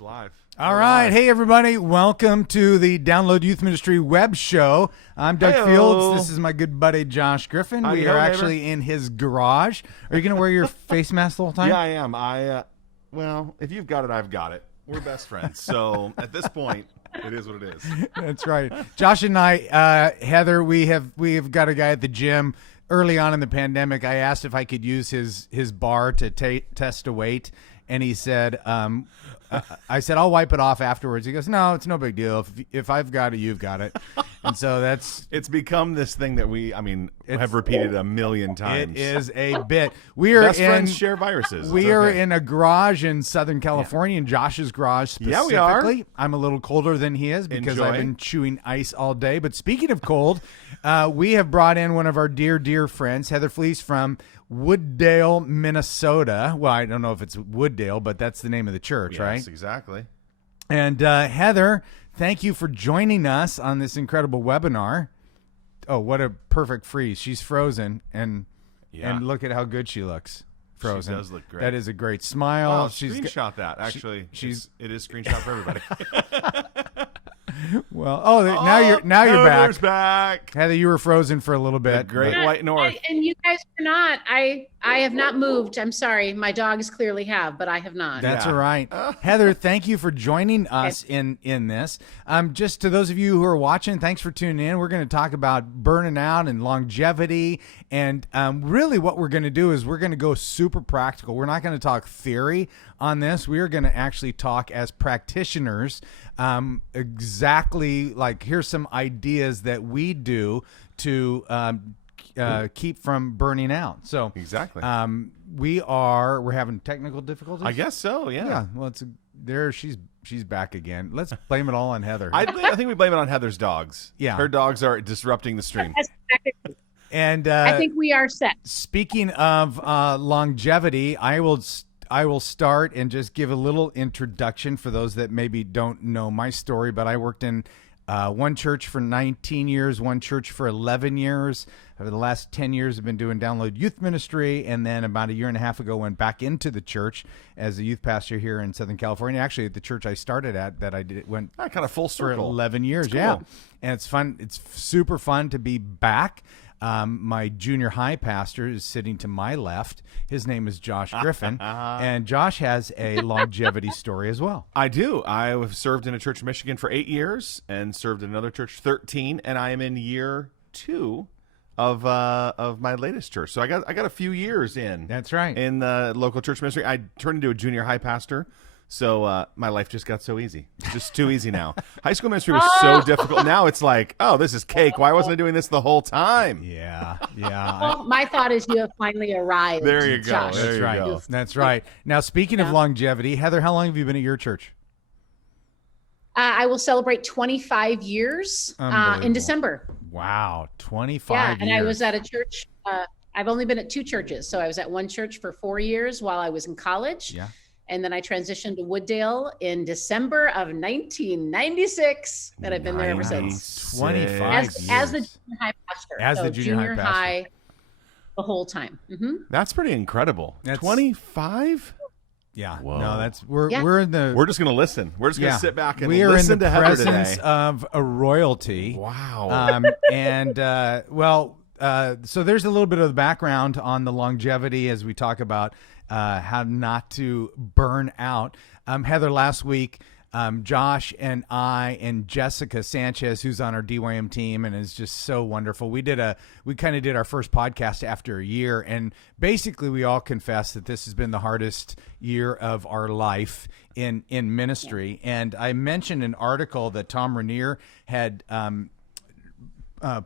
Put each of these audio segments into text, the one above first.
It's live. All right. Hey, everybody. Welcome to the Download Youth Ministry web show. I'm Doug Fields. This is my good buddy, Josh Griffin. We are actually in his garage. Are you going to wear your face mask the whole time? Yeah, I am. Well, if you've got it, I've got it. We're best friends. So at this point, it is what it is. That's right. Josh and I, Heather, we have got a guy at the gym. Early on in the pandemic, I asked if I could use his bar to test a weight, and he said, I said, I'll wipe it off afterwards. He goes, no, it's no big deal. If I've got it, you've got it. And so it's become this thing that have repeated a million times. It is a bit. We are Best friends share viruses. We are in a garage in Southern California, in Josh's garage specifically. Yeah, we are. I'm a little colder than he is because I've been chewing ice all day. But speaking of cold, we have brought in one of our dear friends, Heather Fleece from Wooddale, Minnesota. Well, I don't know if it's Wooddale, but that's the name of the church, right? Yes, exactly. And Heather, thank you for joining us on this incredible webinar. Oh, what a perfect freeze. She's frozen, and look at how good she looks. Frozen. She does look great. That is a great smile. Oh, screenshot that. Actually, it is screenshot for everybody. Well, now you're Heather's back. back. Heather, you were frozen for a little bit. The Great White North. And you guys are not. I have not moved. I'm sorry. My dogs clearly have, but I have not. That's all right. Heather, thank you for joining us in this. Just to those of you who are watching, thanks for tuning in. We're going to talk about burning out and longevity. And really what we're going to do is we're going to go super practical. We're not going to talk theory on this. We are going to actually talk as practitioners, exactly like here's some ideas that we do to keep from burning out. So exactly. We're having technical difficulties. I guess so. Yeah. Yeah. Well, she's back again. Let's blame it all on Heather. I think we blame it on Heather's dogs. Yeah. Her dogs are disrupting the stream. And I think we are set. Speaking of longevity, I will start and just give a little introduction for those that maybe don't know my story, but I worked in one church for 19 years, one church for 11 years. Over the last 10 years, I've been doing Download Youth Ministry, and then about a year and a half ago, went back into the church as a youth pastor here in Southern California. Actually, at the church I started at, that I went kind of full circle for 11 years. Cool. Yeah, and it's fun. It's super fun to be back. My junior high pastor is sitting to my left. His name is Josh Griffin, and Josh has a longevity story as well. I do. I have served in a church in Michigan for 8 years and served in another church 13, and I am in year 2 of my latest church. So I got a few years in. That's right. In the local church ministry. I turned into a junior high pastor. So my life just got so easy. Just too easy now. High school ministry was so difficult. Now it's like, oh, this is cake. Why wasn't I doing this the whole time? Yeah. Well, my thought is you have finally arrived. There you go. Josh. There you go. That's right. Now, speaking of longevity, Heather, how long have you been at your church? I will celebrate 25 years in December. Wow, 25 years. And I was at a church. I've only been at 2 churches. So I was at one church for 4 years while I was in college. Yeah. And then I transitioned to Wooddale in December of 1996, and I've been there ever since. 25 years. As the junior high pastor. As the junior high pastor. The whole time. Mm-hmm. That's pretty incredible. 25? Yeah. Whoa. No, we're just gonna listen. We're just gonna sit back and we are listen in the to Heather presence today. of a royalty. Wow. So there's a little bit of the background on the longevity as we talk about how not to burn out. Heather, last week, Josh and I and Jessica Sanchez, who's on our DYM team and is just so wonderful. We kind of did our first podcast after a year, and basically we all confessed that this has been the hardest year of our life in ministry. And I mentioned an article that Tom Rainier had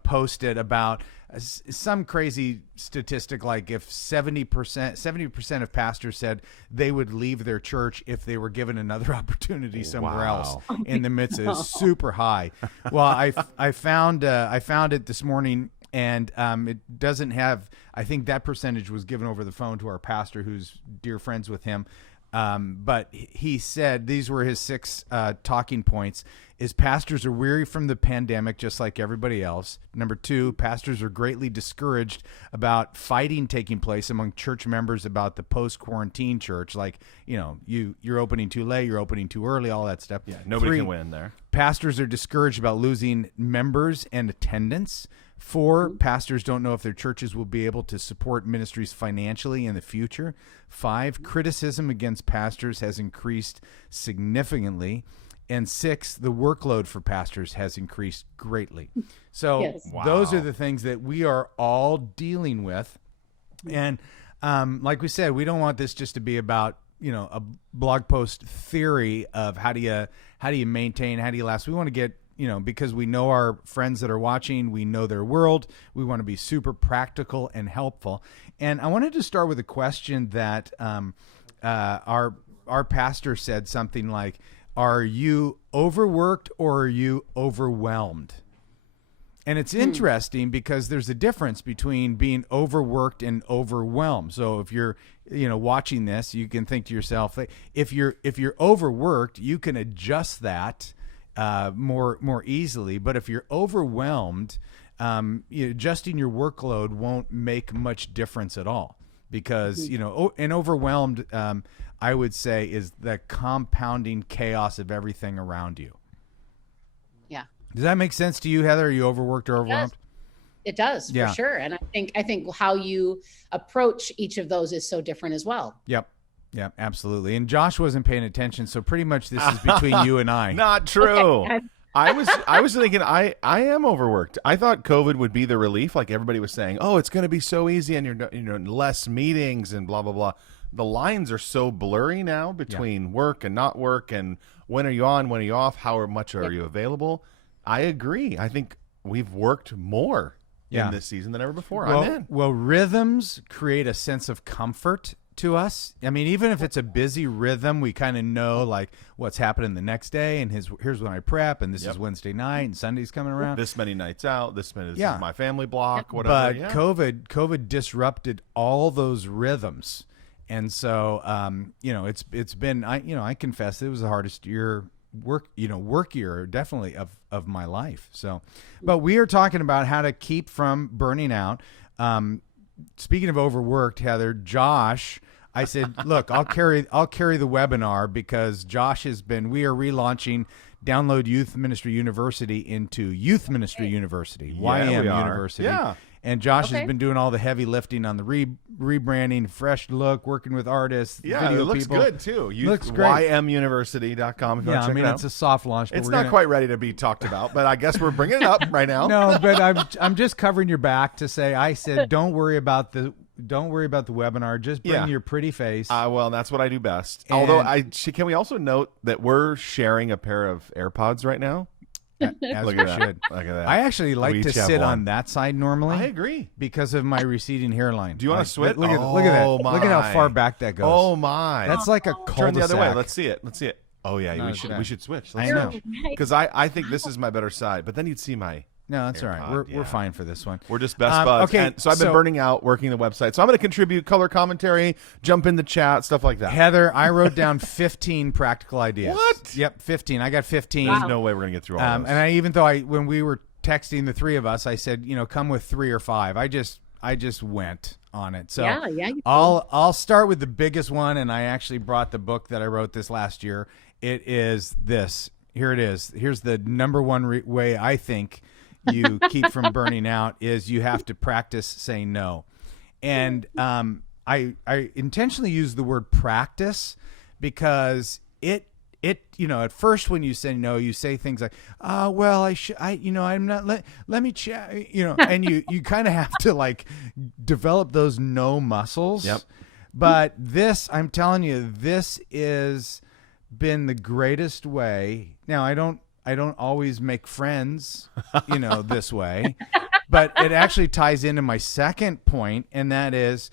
posted about some crazy statistic, like if 70% of pastors said they would leave their church if they were given another opportunity somewhere else in the midst of super high. Well, I found it this morning, and it doesn't have. I think that percentage was given over the phone to our pastor, who's dear friends with him. But he said these were his 6 talking points. Is pastors are weary from the pandemic just like everybody else. Number 2, pastors are greatly discouraged about fighting taking place among church members about the post-quarantine church. Like, you're opening too late, you're opening too early, all that stuff. Yeah, nobody 3, can win there. pastors are discouraged about losing members and attendance. 4, pastors don't know if their churches will be able to support ministries financially in the future. 5, criticism against pastors has increased significantly. And 6, the workload for pastors has increased greatly. So Yes. those Wow. are the things that we are all dealing with. And like we said, we don't want this just to be about, a blog post theory of how do you maintain, how do you last. We want to get, because we know our friends that are watching, we know their world. We want to be super practical and helpful. And I wanted to start with a question that our pastor said something like, are you overworked or are you overwhelmed? And it's interesting because there's a difference between being overworked and overwhelmed. So if you're, watching this, you can think to yourself, if you're overworked, you can adjust that more easily. But if you're overwhelmed, adjusting your workload won't make much difference at all. Because, and overwhelmed, I would say, is the compounding chaos of everything around you. Yeah. Does that make sense to you, Heather? Are you overworked or overwhelmed? It does, Yeah. for sure. And I think how you approach each of those is so different as well. Yep, absolutely. And Josh wasn't paying attention, so pretty much this is between you and I. Not true. Okay. I was thinking I am overworked. I thought COVID would be the relief, like everybody was saying. Oh, it's going to be so easy, and you're less meetings and blah blah blah. The lines are so blurry now between work and not work, and when are you on, when are you off, how much are you available. I agree. I think we've worked more in this season than ever before. I'm in. Well, rhythms create a sense of comfort to us. I mean, even if it's a busy rhythm, we kind of know like what's happening the next day, and here's when I prep, and this is Wednesday night, and Sunday's coming around. This many nights out. This is my family block. Whatever. But yeah. COVID disrupted all those rhythms, and so it's been I confess it was the hardest work year definitely of my life. So, but we are talking about how to keep from burning out. Speaking of overworked, Heather, Josh, I said, look, I'll carry the webinar because Josh we are relaunching Download Youth Ministry University into Youth Ministry University, YM University. Yeah. And Josh has been doing all the heavy lifting on the rebranding, fresh look, working with artists. Yeah, video it looks people. good too. Looks great. YMUniversity.com if you want to check it out. It's a soft launch. But It's not quite ready to be talked about, but I guess we're bringing it up right now. No, but I'm just covering your back to say I said don't worry about the webinar. Just bring your pretty face. Well, that's what I do best. And- Although can we also note that we're sharing a pair of AirPods right now? As Look we at that. should. Look at that. I actually like We to each have sit one. on that side normally. I agree. Because of my receding hairline. Do you want to switch? Look at that. Oh, Look at how my. far back that goes. Oh my! That's like a cul-de-sac. Turn the other way. Let's see it. Oh yeah, No, we it's should okay. we should switch. I know. Because I think this is my better side, but then you'd see my. No, that's all right. AirPod, We're fine for this one. We're just best buds. Okay, And so I've been burning out working the website. So I'm going to contribute color commentary, jump in the chat, stuff like that. Heather, I wrote down 15 practical ideas. What? Yep, 15. I got 15. There's no way we're going to get through all those. And I even though when we were texting the three of us, I said, come with 3 or 5. I just went on it. So Yeah, you did. I'll start with the biggest one, and I actually brought the book that I wrote this last year. It is this. Here it is. Here's the number one way I think you keep from burning out is you have to practice saying no. And I intentionally use the word practice because it at first when you say no, you say things like, I'm not, let me chat, and you kind of have to like develop those no muscles. Yep. But this, I'm telling you, this is been the greatest way. Now, I don't always make friends, this way, but it actually ties into my second point, and that is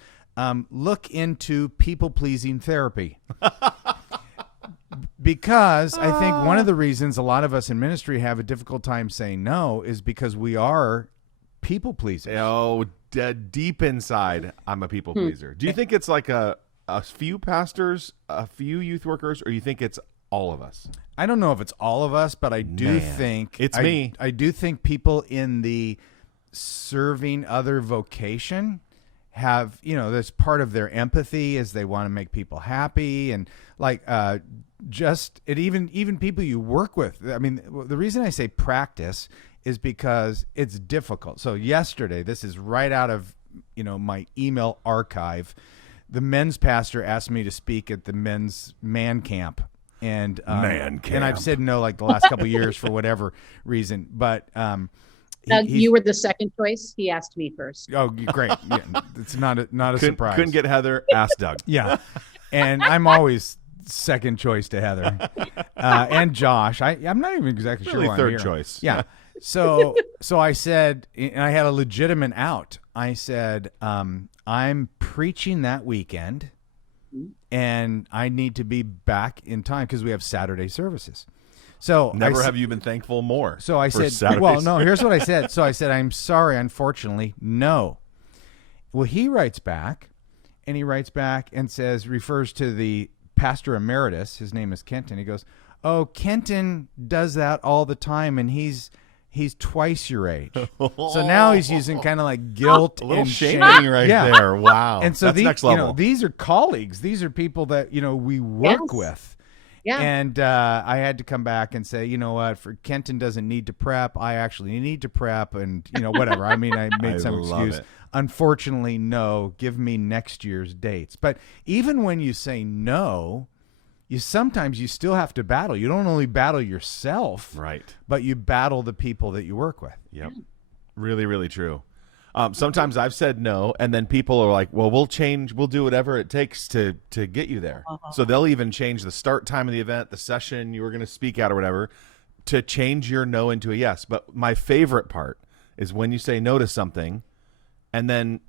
look into people-pleasing therapy. Because I think one of the reasons a lot of us in ministry have a difficult time saying no is because we are people pleasers. Deep inside, I'm a people pleaser. Do you think it's like a a few pastors, a few youth workers, or you think it's all of us? I don't know if it's all of us, but I do Man, think it's me. I do think people in the serving other vocation have, that's part of their empathy, is they want to make people happy, and like even people you work with. I mean, the reason I say practice is because it's difficult. So yesterday, this is right out of my email archive. The men's pastor asked me to speak at the men's man camp. And and I've said no like the last couple of years for whatever reason. But you were the second choice. He asked me first. Oh, great! Yeah, it's not a surprise. Couldn't get Heather. Ask Doug. Yeah, and I'm always second choice to Heather and Josh. I'm not even exactly sure Really why I'm third here. choice. Yeah. So I said, and I had a legitimate out. I said, I'm preaching that weekend, and I need to be back in time because we have Saturday services. So Never have you been thankful more. So I said, Saturdays. well, no, here's what I said. So I said, I'm sorry, unfortunately, no. Well, he writes back and says, refers to the pastor emeritus. His name is Kenton. He goes, oh, Kenton does that all the time, and he's twice your age. So now he's using kind of like guilt A little and shaming shame. right Yeah. there. Wow. And so that's these, next level. these are colleagues. These are people that, we work Yes. with. Yeah. And I had to come back and say, you know what, for Kenton doesn't need to prep. I actually need to prep, and whatever. I mean, I made some love excuse. it. Unfortunately, no. Give me next year's dates. But even when you say no, sometimes you still have to battle. You don't only battle yourself, Right. but you battle the people that you work with. Yep. Really, really true. Sometimes I've said no, and then people are like, well, we'll do whatever it takes to get you there. So they'll even change the start time of the event, the session you were going to speak at or whatever, to change your no into a yes. But my favorite part is when you say no to something, and then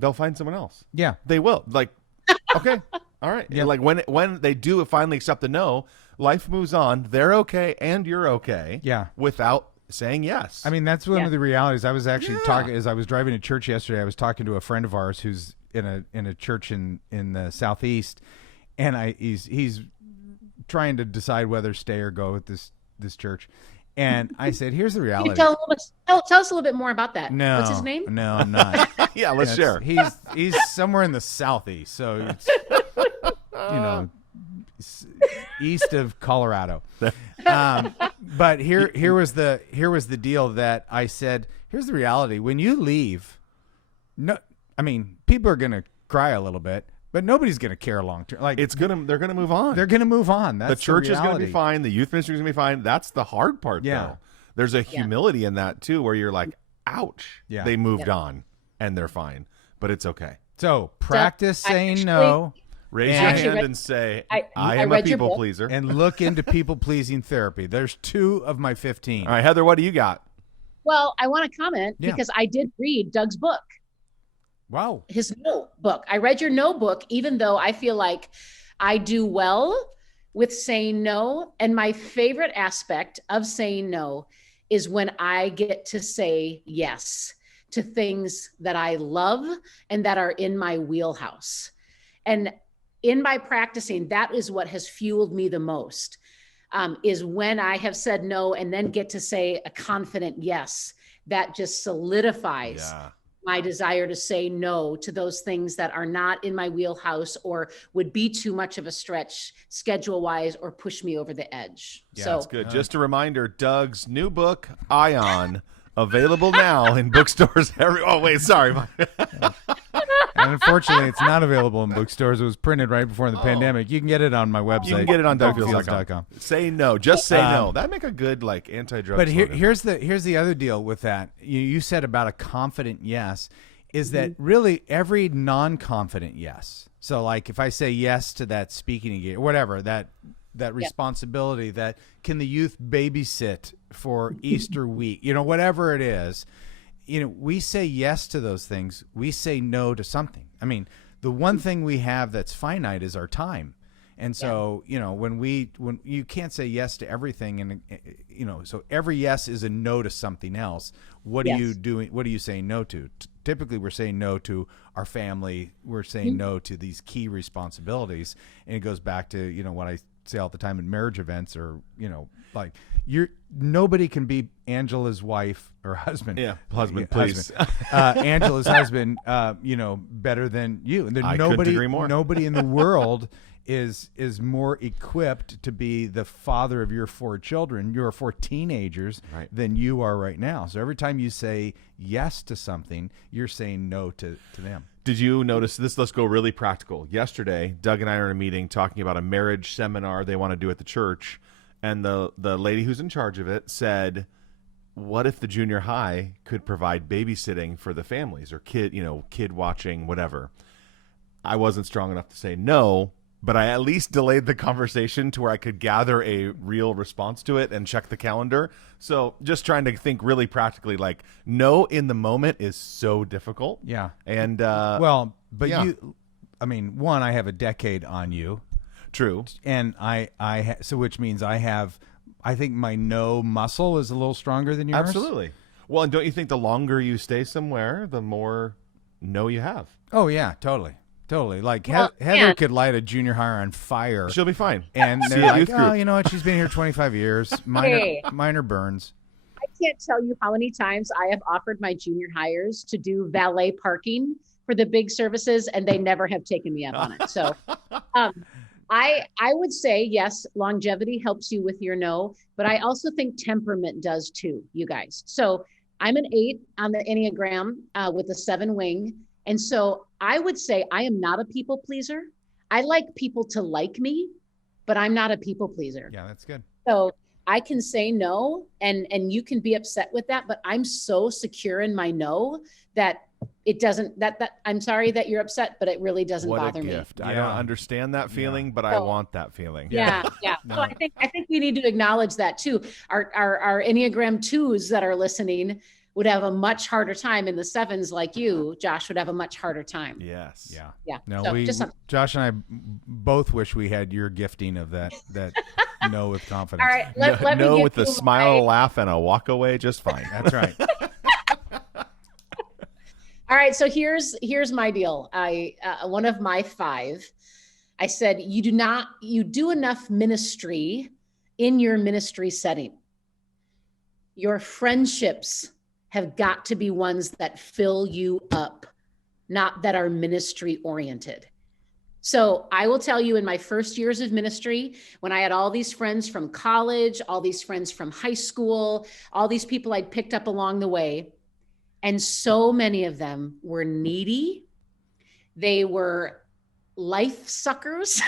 they'll find someone else. Yeah. They will. Like, okay, all right. Yeah. Like when they do finally accept the no, life moves on. They're okay, and you're okay. Yeah. Without saying yes. I mean, that's one Yeah. of the realities. I was actually Yeah. talking as I was driving to church yesterday. I was talking to a friend of ours who's in a church in the southeast, and he's trying to decide whether to stay or go with this church. And I said, "Here's the Can reality." you tell us a little bit more about that? No, What's his name? No, I'm not. yeah, let's share. He's somewhere in the southeast, so it's east of Colorado. But here was the deal that I said. Here's the reality: when you leave, people are gonna cry a little bit, but nobody's gonna care long term. Like They're gonna move on. they're gonna move on. That's The church the is going to be reality. fine. The youth ministry is going to be fine. That's the hard part, Yeah. though. There's a humility in that, too, where you're like, ouch. Yeah. They moved on, and they're fine. But it's okay. So practice I saying actually- no Raise And- your Actually hand read- and say, I am a read your people book. pleaser. and look into people pleasing therapy. There's 2 of my 15. All right, Heather, what do you got? Well, I want to comment Yeah. because I did read Doug's book, Wow. his no book. I read your no book, even though I feel like I do well with saying no. And my favorite aspect of saying no is when I get to say yes to things that I love and that are in my wheelhouse. And in my practicing, that is what has fueled me the most, is when I have said no and then get to say a confident yes. That just solidifies Yeah. my desire to say no to those things that are not in my wheelhouse or would be too much of a stretch schedule wise or push me over the edge. Yeah, So That's good. Just a reminder, Doug's new book, Ion, available now in bookstores. Oh, wait, sorry. And unfortunately, it's not available in bookstores. It was printed right before the pandemic. You can get it on my website. You can get it on dougfields.com. dougfields.com. Say no. Just say no. That'd make a good anti-drug But slogan. here's the other deal with that. You said about a confident yes, is that really every non-confident yes. So like if I say yes to that speaking engagement, whatever, that responsibility, that can the youth babysit for Easter week, whatever it is, we say yes to those things. We say no to something. I mean, the one thing we have that's finite is our time. And so, when you can't say yes to everything, and so every yes is a no to something else. What are you doing? What are you saying no to? Typically, we're saying no to our family. We're saying no to these key responsibilities, and it goes back to what I say all the time in marriage events, or like nobody can be Angela's wife or husband. Yeah, husband, please. Angela's husband, better than you. And I couldn't agree more. Nobody in the world is more equipped to be the father of your 4 children, your 4 teenagers, than you are right now. So every time you say yes to something, you're saying no to them. Did you notice this? Let's go really practical. Yesterday, Doug and I are in a meeting talking about a marriage seminar they want to do at the church. And the lady who's in charge of it said, what if the junior high could provide babysitting for the families, or kid watching, whatever? I wasn't strong enough to say no, but I at least delayed the conversation to where I could gather a real response to it and check the calendar. So just trying to think really practically, like, no in the moment is so difficult. Yeah. And one, I have a decade on you. True. And so which means I think my no muscle is a little stronger than yours. Absolutely. Well, and don't you think the longer you stay somewhere, the more no you have? Oh yeah, totally. Like Heather could light a junior higher on fire. She'll be fine. And they're like, oh, you know what? She's been here 25 years. Minor burns. I can't tell you how many times I have offered my junior hires to do valet parking for the big services, and they never have taken me up on it. So I would say, yes, longevity helps you with your no, but I also think temperament does too, you guys. So I'm an 8 on the Enneagram with a 7 wing. And so I would say I am not a people pleaser. I like people to like me, but I'm not a people pleaser. Yeah, that's good. So I can say no, and you can be upset with that, but I'm so secure in my no that it doesn't, that I'm sorry that you're upset, but it really doesn't bother me. What a gift. I don't understand that feeling, but I want that feeling. Yeah. No. So I think we need to acknowledge that too. Our Enneagram 2s that are listening would have a much harder time, and the 7s like you, Josh, would have a much harder time. Yes. Yeah. No, so Josh and I both wish we had your gifting of that no with confidence. All right. Let me with a smile, a laugh, and a walk away just fine. That's right. All right. So here's my deal. One of my 5, I said, you do enough ministry in your ministry setting. Your friendships have got to be ones that fill you up, not that are ministry oriented. So I will tell you, in my first years of ministry, when I had all these friends from college, all these friends from high school, all these people I'd picked up along the way, and so many of them were needy. They were life suckers.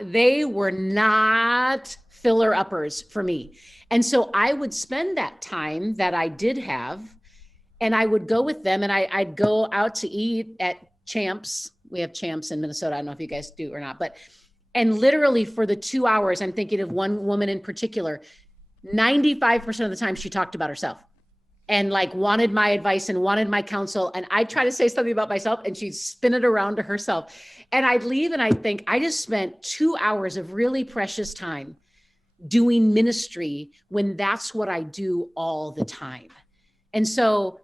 They were not filler uppers for me. And so I would spend that time that I did have, and I would go with them, and I'd go out to eat at Champs. We have Champs in Minnesota. I don't know if you guys do or not, and literally for the 2 hours, I'm thinking of one woman in particular, 95% of the time she talked about herself and like wanted my advice and wanted my counsel. And I'd try to say something about myself and she'd spin it around to herself. And I'd leave and I'd think, I just spent 2 hours of really precious time doing ministry when that's what I do all the time. And so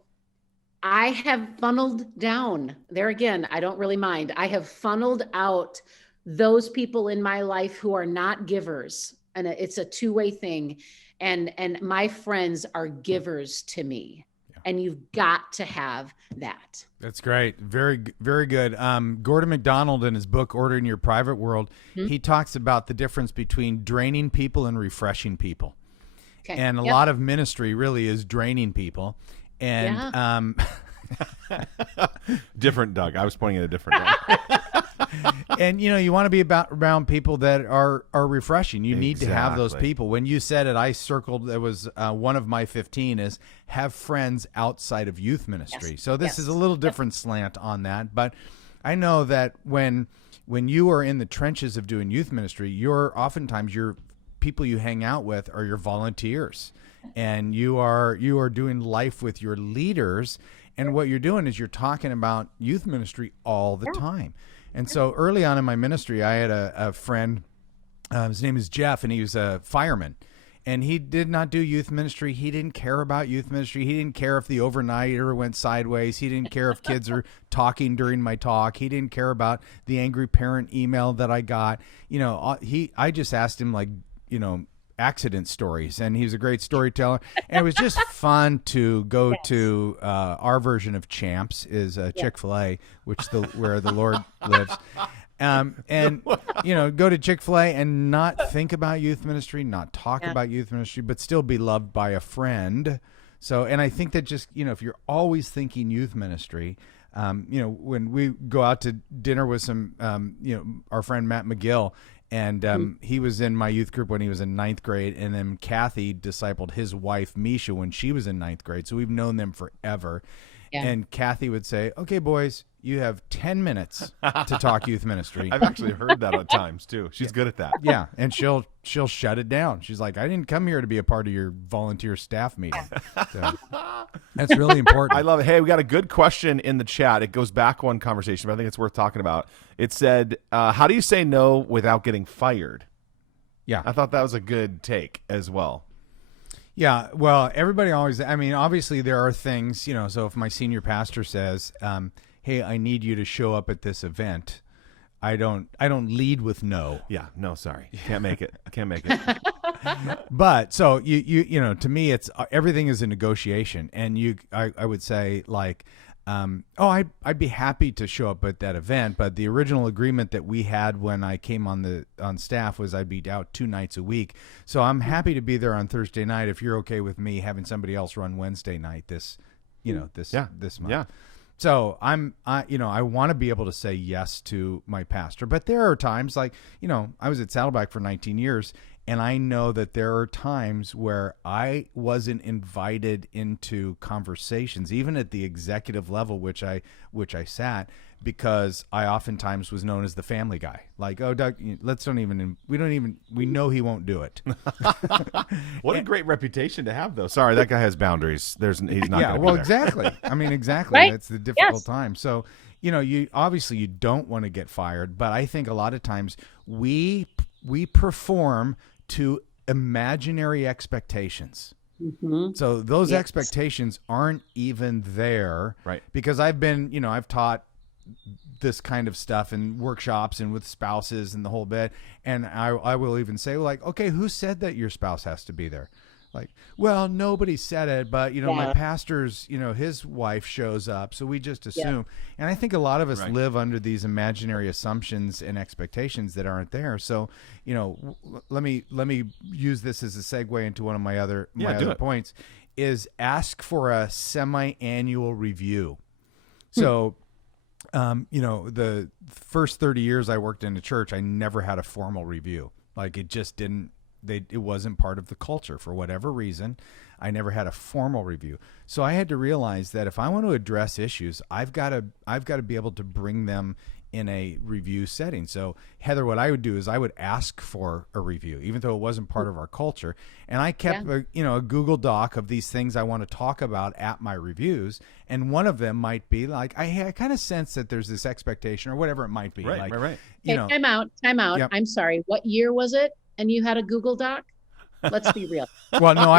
I have funneled down there again. I don't really mind. I have funneled out those people in my life who are not givers. And it's a two-way thing. And my friends are givers to me. Yeah. And you've got to have that. That's great. Very, very good. Gordon MacDonald, in his book, Ordering Your Private World, he talks about the difference between draining people and refreshing people. Okay. And a lot of ministry really is draining people. And different Doug. I was pointing at a different Doug. And you want to be around people that are refreshing. You need to have those people. When you said it, I circled. It was one of my 15 is have friends outside of youth ministry. Yes. So this is a little different slant on that. But I know that when you are in the trenches of doing youth ministry, oftentimes your people you hang out with are your volunteers, and you are doing life with your leaders. And what you're doing is you're talking about youth ministry all the time. And so early on in my ministry, I had a friend, his name is Jeff, and he was a fireman. And he did not do youth ministry. He didn't care about youth ministry. He didn't care if the overnighter went sideways. He didn't care if kids are talking during my talk. He didn't care about the angry parent email that I got. I just asked him, like, accident stories, and he's a great storyteller. And it was just fun to go to our version of Champs is Chick-fil-A, where the Lord lives. And go to Chick-fil-A and not think about youth ministry, not talk about youth ministry, but still be loved by a friend. So, and I think that just, if you're always thinking youth ministry, when we go out to dinner with some, our friend Matt McGill, and he was in my youth group when he was in 9th grade, and then Kathy discipled his wife Misha when she was in 9th grade. So we've known them forever. Yeah. And Kathy would say, "Okay, boys, you have 10 minutes to talk youth ministry." I've actually heard that at times too. She's good at that. Yeah, and she'll shut it down. She's like, "I didn't come here to be a part of your volunteer staff meeting." So, that's really important. I love it. Hey, we got a good question in the chat. It goes back one conversation, but I think it's worth talking about. It said, "How do you say no without getting fired?" Yeah, I thought that was a good take as well. Yeah, well, everybody always, obviously there are things, so if my senior pastor says, "Hey, I need you to show up at this event," I don't lead with no. Yeah, no, sorry. Can't make it. Can't make it. But so you to me it's everything is a negotiation, and I would say, like, I'd be happy to show up at that event, but the original agreement that we had when I came on staff was I'd be out 2 nights a week. So I'm happy to be there on Thursday night if you're okay with me having somebody else run Wednesday night this month. Yeah. So I want to be able to say yes to my pastor, but there are times like, I was at Saddleback for 19 years, and I know that there are times where I wasn't invited into conversations, even at the executive level, which I sat, because I oftentimes was known as the family guy. Like, "Oh, Doug, we know he won't do it." What a great reputation to have, though. Sorry, that guy has boundaries. He's not. Yeah, well, exactly. Exactly. Right? That's the difficult time. So, you obviously you don't want to get fired, but I think a lot of times we perform to imaginary expectations. Mm-hmm. So those expectations aren't even there. Right. Because I've taught this kind of stuff in workshops and with spouses and the whole bit. And I will even say, like, "Okay, who said that your spouse has to be there?" Like, "Well, nobody said it, but my pastor's, his wife shows up, so we just assume." Yeah. And I think a lot of us live under these imaginary assumptions and expectations that aren't there. So, let me use this as a segue into one of my other points is ask for a semi-annual review. So, the first 30 years I worked in a church, I never had a formal review. Like, it just didn't. It wasn't part of the culture for whatever reason. I never had a formal review. So I had to realize that if I want to address issues, I've got to be able to bring them in a review setting. So Heather, what I would do is I would ask for a review, even though it wasn't part of our culture. And I kept a Google Doc of these things I want to talk about at my reviews. And one of them might be like, I kind of sense that there's this expectation or whatever it might be. Right. Okay, time out. Yep. I'm sorry. What year was it? And you had a Google Doc? Let's be real. Well, no,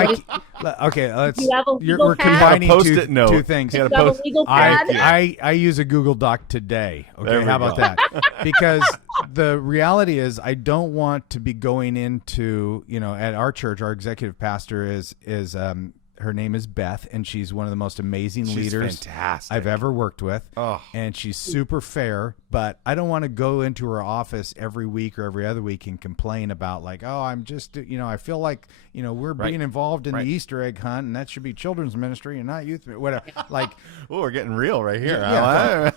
okay. Let's. We're combining two things. I use a Google Doc today. Okay, how about that? Because the reality is, I don't want to be going into at our church. Our executive pastor is her name is Beth, and she's one of the most amazing leaders I've ever worked with. Oh. And she's super fair, but I don't want to go into her office every week or every other week and complain about like, "Oh, I'm just, I feel like, we're being involved in the Easter egg hunt, and that should be children's ministry and not youth, whatever." Like, oh, we're getting real right here. Yeah,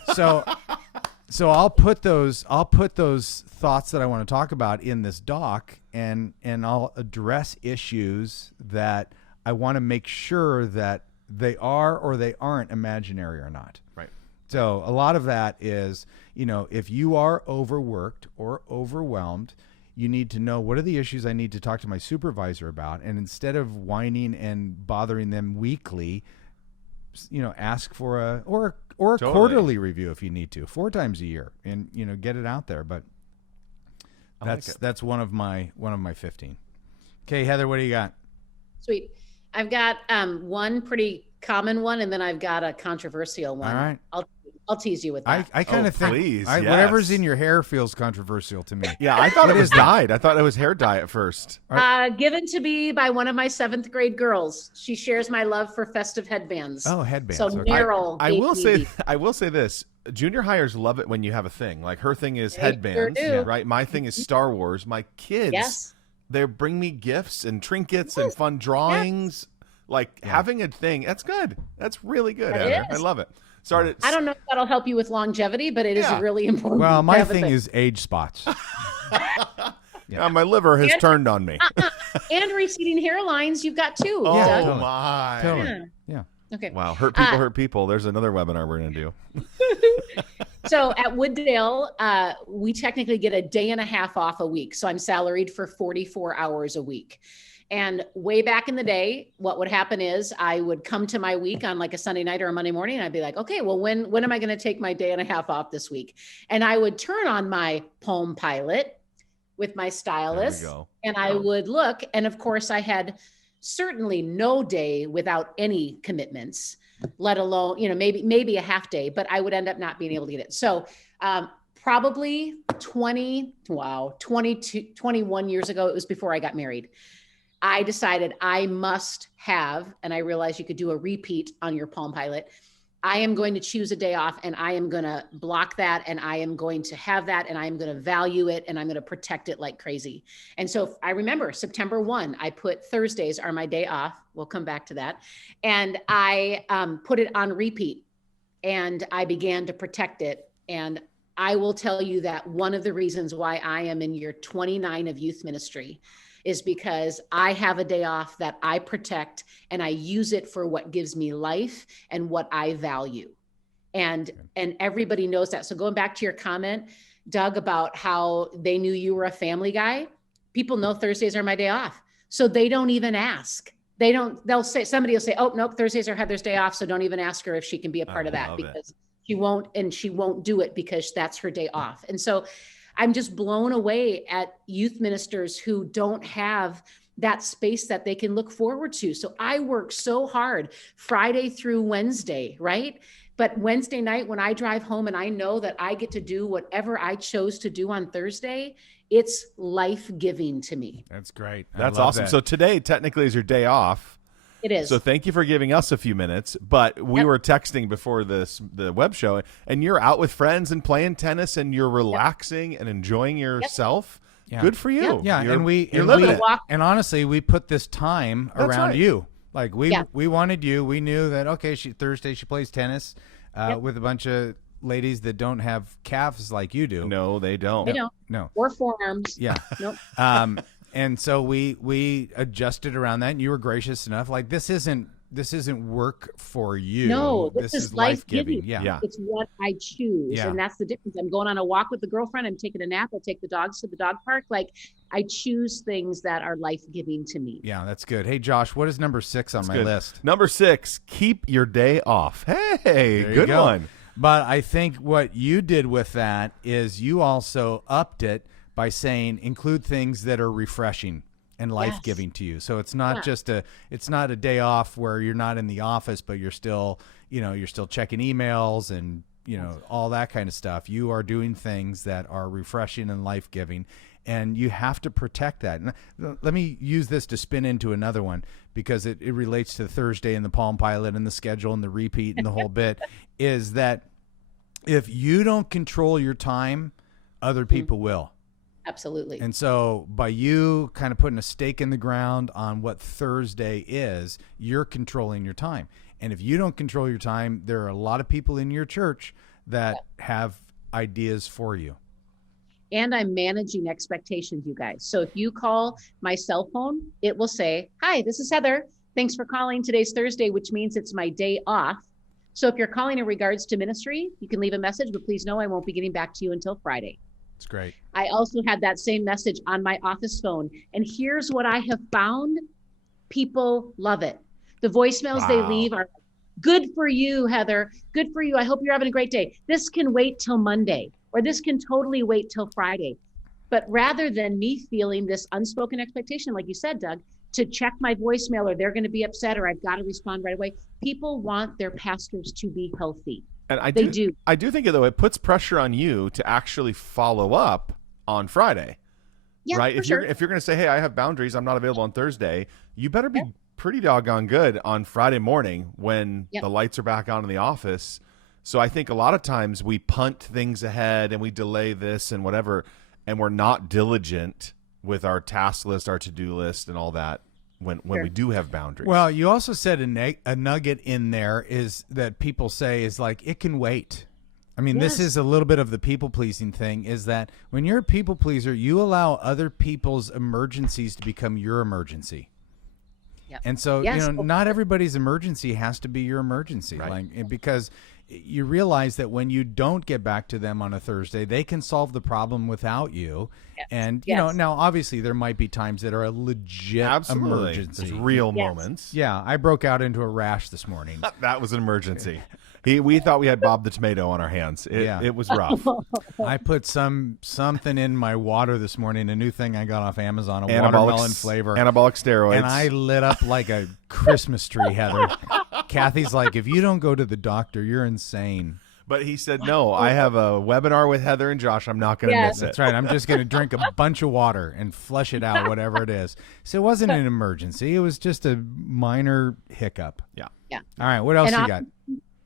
so I'll put those thoughts that I want to talk about in this doc, and I'll address issues that I want to make sure that they are or they aren't imaginary or not. Right. So a lot of that is, if you are overworked or overwhelmed, you need to know what are the issues I need to talk to my supervisor about. And instead of whining and bothering them weekly, ask for or or a Totally. quarterly review if you need to, 4 times a year, and get it out there. But that's one of my 15. Okay, Heather, what do you got? Sweet. I've got one pretty common one, and then I've got a controversial one. All right. I'll tease you with that. I kind of think please, whatever's yes. in your hair feels controversial to me. Yeah, I thought it was dyed. I thought it was hair dye at first. Given to me by one of my 7th grade girls. She shares my love for festive headbands. Oh, headbands. So Okay. Meryl, I will say this. Junior hires love it when you have a thing. Like her thing is headbands, sure do. right? My thing is Star Wars. My kids, Yes. they bring me gifts and trinkets and fun drawings. Like having a thing, that's good. That's really good, It Heather. is. I love it. Sorry, I don't know if that'll help you with longevity, but it is really important. Well, to my have a thing is age spots. my liver has turned on me. and receding hairlines. You've got 2. Oh Doug. my! Totally. Yeah. Okay. Wow, hurt people. There's another webinar we're gonna do. So at Wooddale, we technically get a day and a half off a week. So I'm salaried for 44 hours a week. And way back in the day, what would happen is I would come to my week on like a Sunday night or a Monday morning, and I'd be like, okay, well, when am I going to take my day and a half off this week? And I would turn on my Palm Pilot with my stylus, and I would look. And of course, I had certainly no day without any commitments, let alone, maybe a half day, but I would end up not being able to get it. So probably 21 years ago, it was before I got married, I decided I must have, and I realized you could do a repeat on your Palm Pilot. I am going to choose a day off, and I am going to block that, and I am going to have that, and I am going to value it, and I'm going to protect it like crazy. And so I remember September 1, I put Thursdays are my day off. We'll come back to that. And I put it on repeat, and I began to protect it. And I will tell you that one of the reasons why I am in year 29 of youth ministry is because I have a day off that I protect, and I use it for what gives me life and what I value. And everybody knows that. So going back to your comment, Doug, about how they knew you were a family guy, people know Thursdays are my day off. So they don't even ask. Somebody will say, oh, nope, Thursdays are Heather's day off. So don't even ask her if she can be a part of that, because she won't do it because that's her day off. And so I'm just blown away at youth ministers who don't have that space that they can look forward to. So I work so hard Friday through Wednesday, right? But Wednesday night, when I drive home and I know that I get to do whatever I chose to do on Thursday, it's life-giving to me. That's great. That's awesome. So today technically is your day off. It is. So thank you for giving us a few minutes. But we were texting before the web show, and you're out with friends and playing tennis, and you're relaxing and enjoying yourself. Yeah. Good for you. Yeah, You're and living it. And honestly, we put this time That's around right. you. Like we wanted you. We knew that Thursday she plays tennis with a bunch of ladies that don't have calves like you do. No, they don't. They don't. No. Or forearms. Yeah. Nope. And so we adjusted around that, and you were gracious enough. Like this isn't work for you. No, this is life-giving. Yeah. It's what I choose. Yeah. And that's the difference. I'm going on a walk with the girlfriend. I'm taking a nap. I'll take the dogs to the dog park. Like I choose things that are life-giving to me. Yeah, that's good. Hey, Josh, what is number 6 on my list? Number 6, keep your day off. Hey, There you good go. one. But I think what you did with that is you also upped it by saying include things that are refreshing and life-giving to you. So it's not just it's not a day off where you're not in the office, but you're still checking emails and, all that kind of stuff. You are doing things that are refreshing and life-giving, and you have to protect that. And let me use this to spin into another one, because it relates to Thursday and the Palm Pilot and the schedule and the repeat and the whole bit, is that if you don't control your time, other people will. Absolutely. And so by you kind of putting a stake in the ground on what Thursday is, you're controlling your time. And if you don't control your time, there are a lot of people in your church that have ideas for you. And I'm managing expectations, you guys. So if you call my cell phone, it will say, hi, this is Heather. Thanks for calling. Today's Thursday, which means it's my day off. So if you're calling in regards to ministry, you can leave a message, but please know I won't be getting back to you until Friday. It's great. I also had that same message on my office phone. And here's what I have found. People love it. The voicemails they leave are Good for you, Heather. Good for you. I hope you're having a great day. This can wait till Monday, or this can totally wait till Friday. But rather than me feeling this unspoken expectation, like you said, Doug, to check my voicemail or they're going to be upset or I've got to respond right away, people want their pastors to be healthy. And I They do, do. I do think, though, it puts pressure on you to actually follow up on Friday. Yeah, right? for If sure. you're going to say, hey, I have boundaries, I'm not available on Thursday, you better be pretty doggone good on Friday morning when the lights are back on in the office. So I think a lot of times we punt things ahead and we delay this and whatever, and we're not diligent with our task list, our to-do list, and all that when we do have boundaries. Well, you also said a nugget in there is that people say is like, it can wait. I mean, this is a little bit of the people-pleasing thing, is that when you're a people-pleaser, you allow other people's emergencies to become your emergency. Yep. And so, not everybody's emergency has to be your emergency. Right. Like, because you realize that when you don't get back to them on a Thursday, they can solve the problem without you. Yes. And, you know, now obviously there might be times that are a legit emergency. There's real moments. Yeah. I broke out into a rash this morning. That was an emergency. We thought we had Bob the Tomato on our hands. It was rough. I put something in my water this morning, a new thing I got off Amazon, a watermelon flavor. Anabolic steroids. And I lit up like a Christmas tree, Heather. Kathy's like, if you don't go to the doctor, you're insane. But he said, no, I have a webinar with Heather and Josh. I'm not going to miss it. That's right. I'm just going to drink a bunch of water and flush it out, whatever it is. So it wasn't an emergency. It was just a minor hiccup. Yeah. All right. What else you got?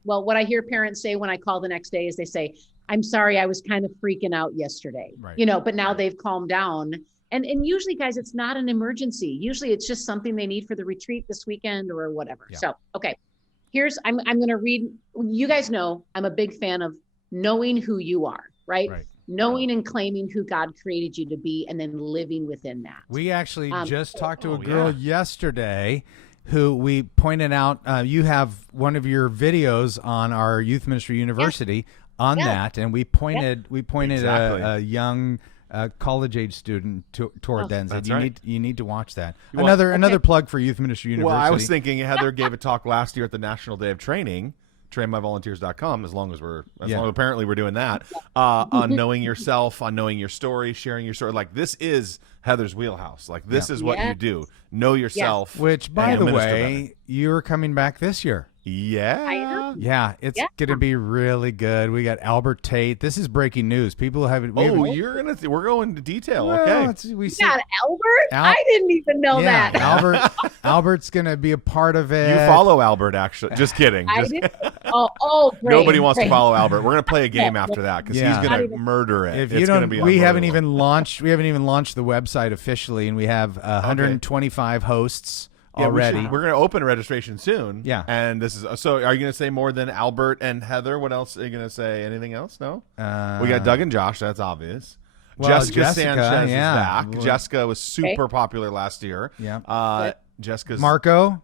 Well, what I hear parents say when I call the next day is they say, I'm sorry, I was kind of freaking out yesterday, but now they've calmed down. And usually, guys, it's not an emergency. Usually it's just something they need for the retreat this weekend or whatever. Yeah. So, okay, I'm going to read, you guys know, I'm a big fan of knowing who you are, right? Knowing and claiming who God created you to be and then living within that. We actually just talked to a girl yesterday who we pointed out, you have one of your videos on our Youth Ministry University on that, and we pointed a young college age student toward that and said, you need to watch that. Another plug for Youth Ministry University. Well, I was thinking Heather gave a talk last year at the National Day of Training, trainmyvolunteers.com, as long as apparently we're doing that, on knowing yourself, on knowing your story, sharing your story. Like, this is Heather's wheelhouse. Like, this is what you do. Know yourself. Which, by the way, you're coming back this year. Yeah. Yeah, it's going to be really good. We got Albert Tate. This is breaking news. People haven't. We're going into detail. Well, Okay. We got Albert? I didn't even know that. Albert's going to be a part of it. You follow Albert, actually. Just kidding. Great. Nobody wants to follow Albert. We're going to play a game after that because he's going to murder it. If you don't, we haven't even launched the website officially, and we have 125 hosts. Already, we're going to open registration soon. Yeah, and this is so. Are you going to say more than Albert and Heather? What else are you going to say? Anything else? No. We got Doug and Josh. That's obvious. Well, Jessica Sanchez is back. Jessica was super popular last year. Yeah. Jessica's Marco,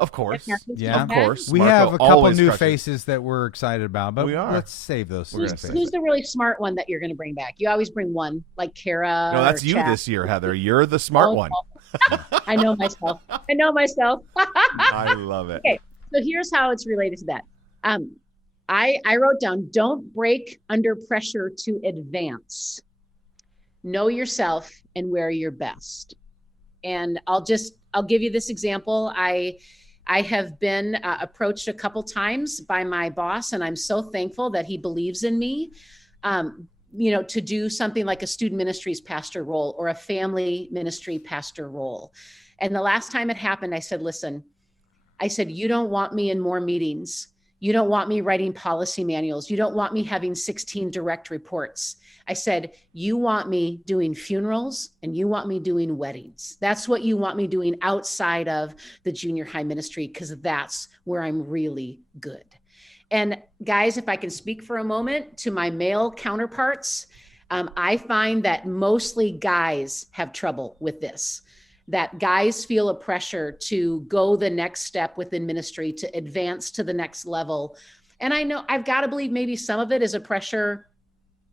of course. Yeah, of course. We have a couple new faces that we're excited about, but let's save those. Who's the really smart one that you're going to bring back? You always bring one, like Kara. No, that's you this year, Heather. You're the smart one. I know myself. I love it. Okay, so here's how it's related to that. I wrote down, don't break under pressure to advance. Know yourself and where you're best. And I'll give you this example. I have been approached a couple times by my boss, and I'm so thankful that he believes in me. To do something like a student ministries pastor role or a family ministry pastor role. And the last time it happened, I said, listen, you don't want me in more meetings. You don't want me writing policy manuals. You don't want me having 16 direct reports. I said, you want me doing funerals and you want me doing weddings. That's what you want me doing outside of the junior high ministry, because that's where I'm really good. And guys, if I can speak for a moment to my male counterparts, I find that mostly guys have trouble with this, that guys feel a pressure to go the next step within ministry, to advance to the next level. And I know I've got to believe maybe some of it is a pressure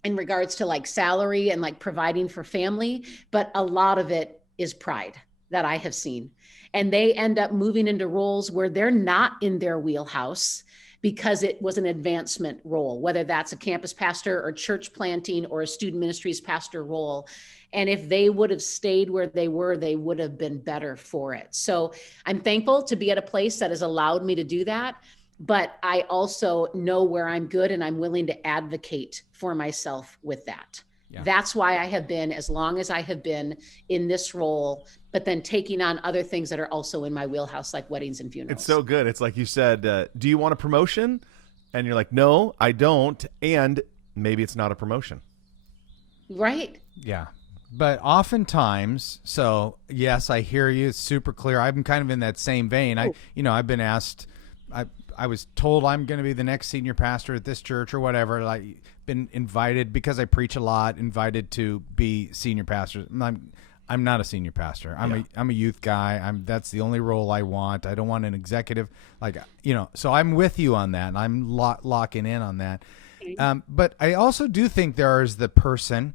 in regards to like salary and like providing for family, but a lot of it is pride. that I have seen. And they end up moving into roles where they're not in their wheelhouse because it was an advancement role, whether that's a campus pastor or church planting or a student ministries pastor role. And if they would have stayed where they were, they would have been better for it. So I'm thankful to be at a place that has allowed me to do that. But I also know where I'm good, and I'm willing to advocate for myself with that. Yeah. That's why I have been as long as I have been in this role, but then taking on other things that are also in my wheelhouse, like weddings and funerals. It's so good. It's like you said, do you want a promotion? And you're like, no, I don't. And maybe it's not a promotion. Right. Yeah. But oftentimes, so yes, I hear you. It's super clear. I'm kind of in that same vein. I've been asked, I was told I'm going to be the next senior pastor at this church or whatever. Like, been invited because I preach a lot, invited to be senior pastor. I'm not a senior pastor. I'm a youth guy. That's the only role I want. I don't want an executive, so I'm with you on that. I'm locking in on that. But I also do think there is the person,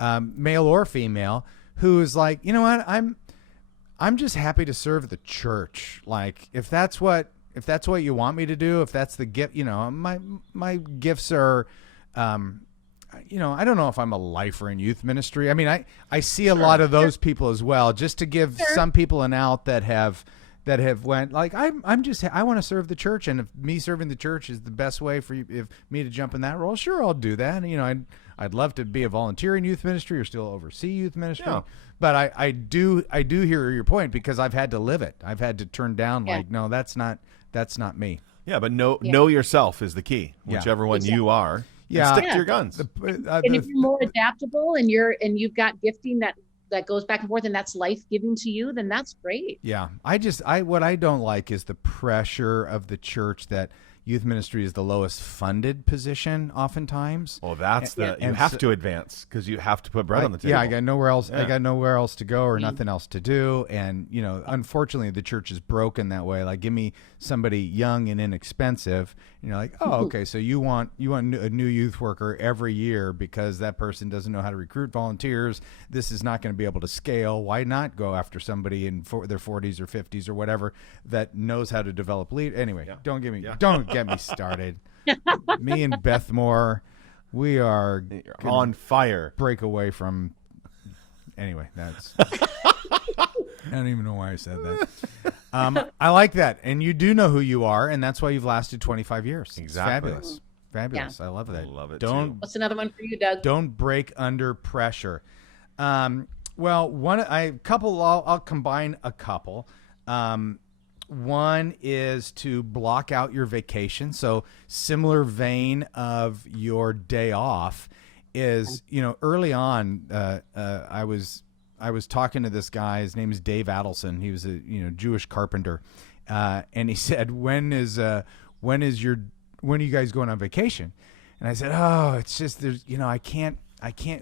male or female, who is like, you know what? I'm just happy to serve the church. Like, if that's what you want me to do, if that's the gift, my gifts are, I don't know if I'm a lifer in youth ministry. I mean, I see a lot of those people as well, just to give some people an out that have went like, I want to serve the church. And if me serving the church is the best way for me to jump in that role, sure, I'll do that. And, I'd love to be a volunteer in youth ministry or still oversee youth ministry. Yeah. But I do hear your point, because I've had to live it. I've had to turn down like, no, that's not me. Yeah. But know yourself is the key, whichever one you are. Yeah. Stick to your guns. And if you're more adaptable and you've got gifting that goes back and forth, and that's life-giving to you, then that's great. Yeah. What I don't like is the pressure of the church that youth ministry is the lowest funded position oftentimes. Well, that's you have to advance, because you have to put bread on the table. Yeah, I got nowhere else. Yeah. I got nowhere else to go or nothing else to do. And, unfortunately the church is broken that way. Like, give me somebody young and inexpensive. And you're like, oh, okay. So you want a new youth worker every year because that person doesn't know how to recruit volunteers. This is not going to be able to scale. Why not go after somebody in their 40s or 50s or whatever that knows how to develop lead? Anyway, don't get me started. Me and Beth Moore, we are on fire. Break away from. Anyway, that's. I don't even know why I said that. I like that, and you do know who you are, and that's why you've lasted 25 years. Exactly. Fabulous. Yeah. I love that. I love it. What's another one for you, Doug? Don't break under pressure. Well, I'll combine a couple. One is to block out your vacation. So similar vein of your day off is, early on, I was talking to this guy. His name is Dave Adelson. He was a Jewish carpenter, and he said, "When are you guys going on vacation?" And I said, "Oh, it's just there's I can't.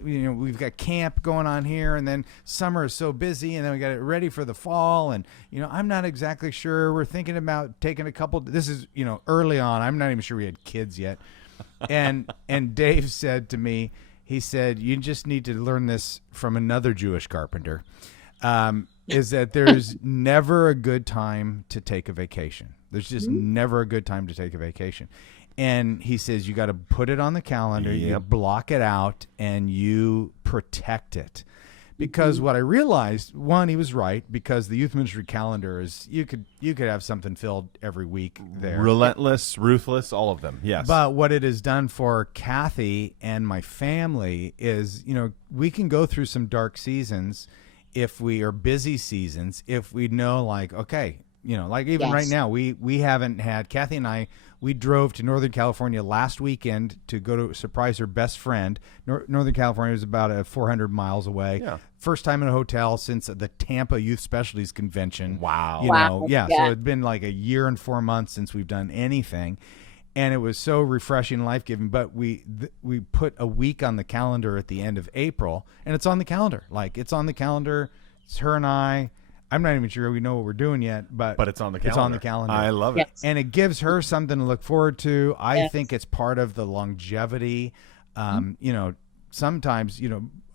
We've got camp going on here, and then summer is so busy, and then we got it ready for the fall, and I'm not exactly sure. We're thinking about taking a couple. This is early on. I'm not even sure we had kids yet." And Dave said to me, he said, "You just need to learn this from another Jewish carpenter, is that there's never a good time to take a vacation. There's just never a good time to take a vacation." And he says, you got to put it on the calendar, you block it out, and you protect it. Because what I realized, one, he was right, because the youth ministry calendar is, you could have something filled every week there. Relentless, ruthless, all of them, yes. But what it has done for Kathy and my family is, we can go through some dark seasons busy seasons, if we know, like, okay, right now, we haven't had, Kathy and I, we drove to Northern California last weekend to go to surprise her best friend. Northern California is about 400 miles away. Yeah. First time in a hotel since the Tampa Youth Specialties Convention. Wow. So it's been like a year and 4 months since we've done anything. And it was so refreshing and life-giving. But we put a week on the calendar at the end of April, and it's on the calendar. Like, it's on the calendar. It's her and I. I'm not even sure we know what we're doing yet, but it's on the calendar. It's on the calendar. I love it. And it gives her something to look forward to. I think it's part of the longevity. Sometimes,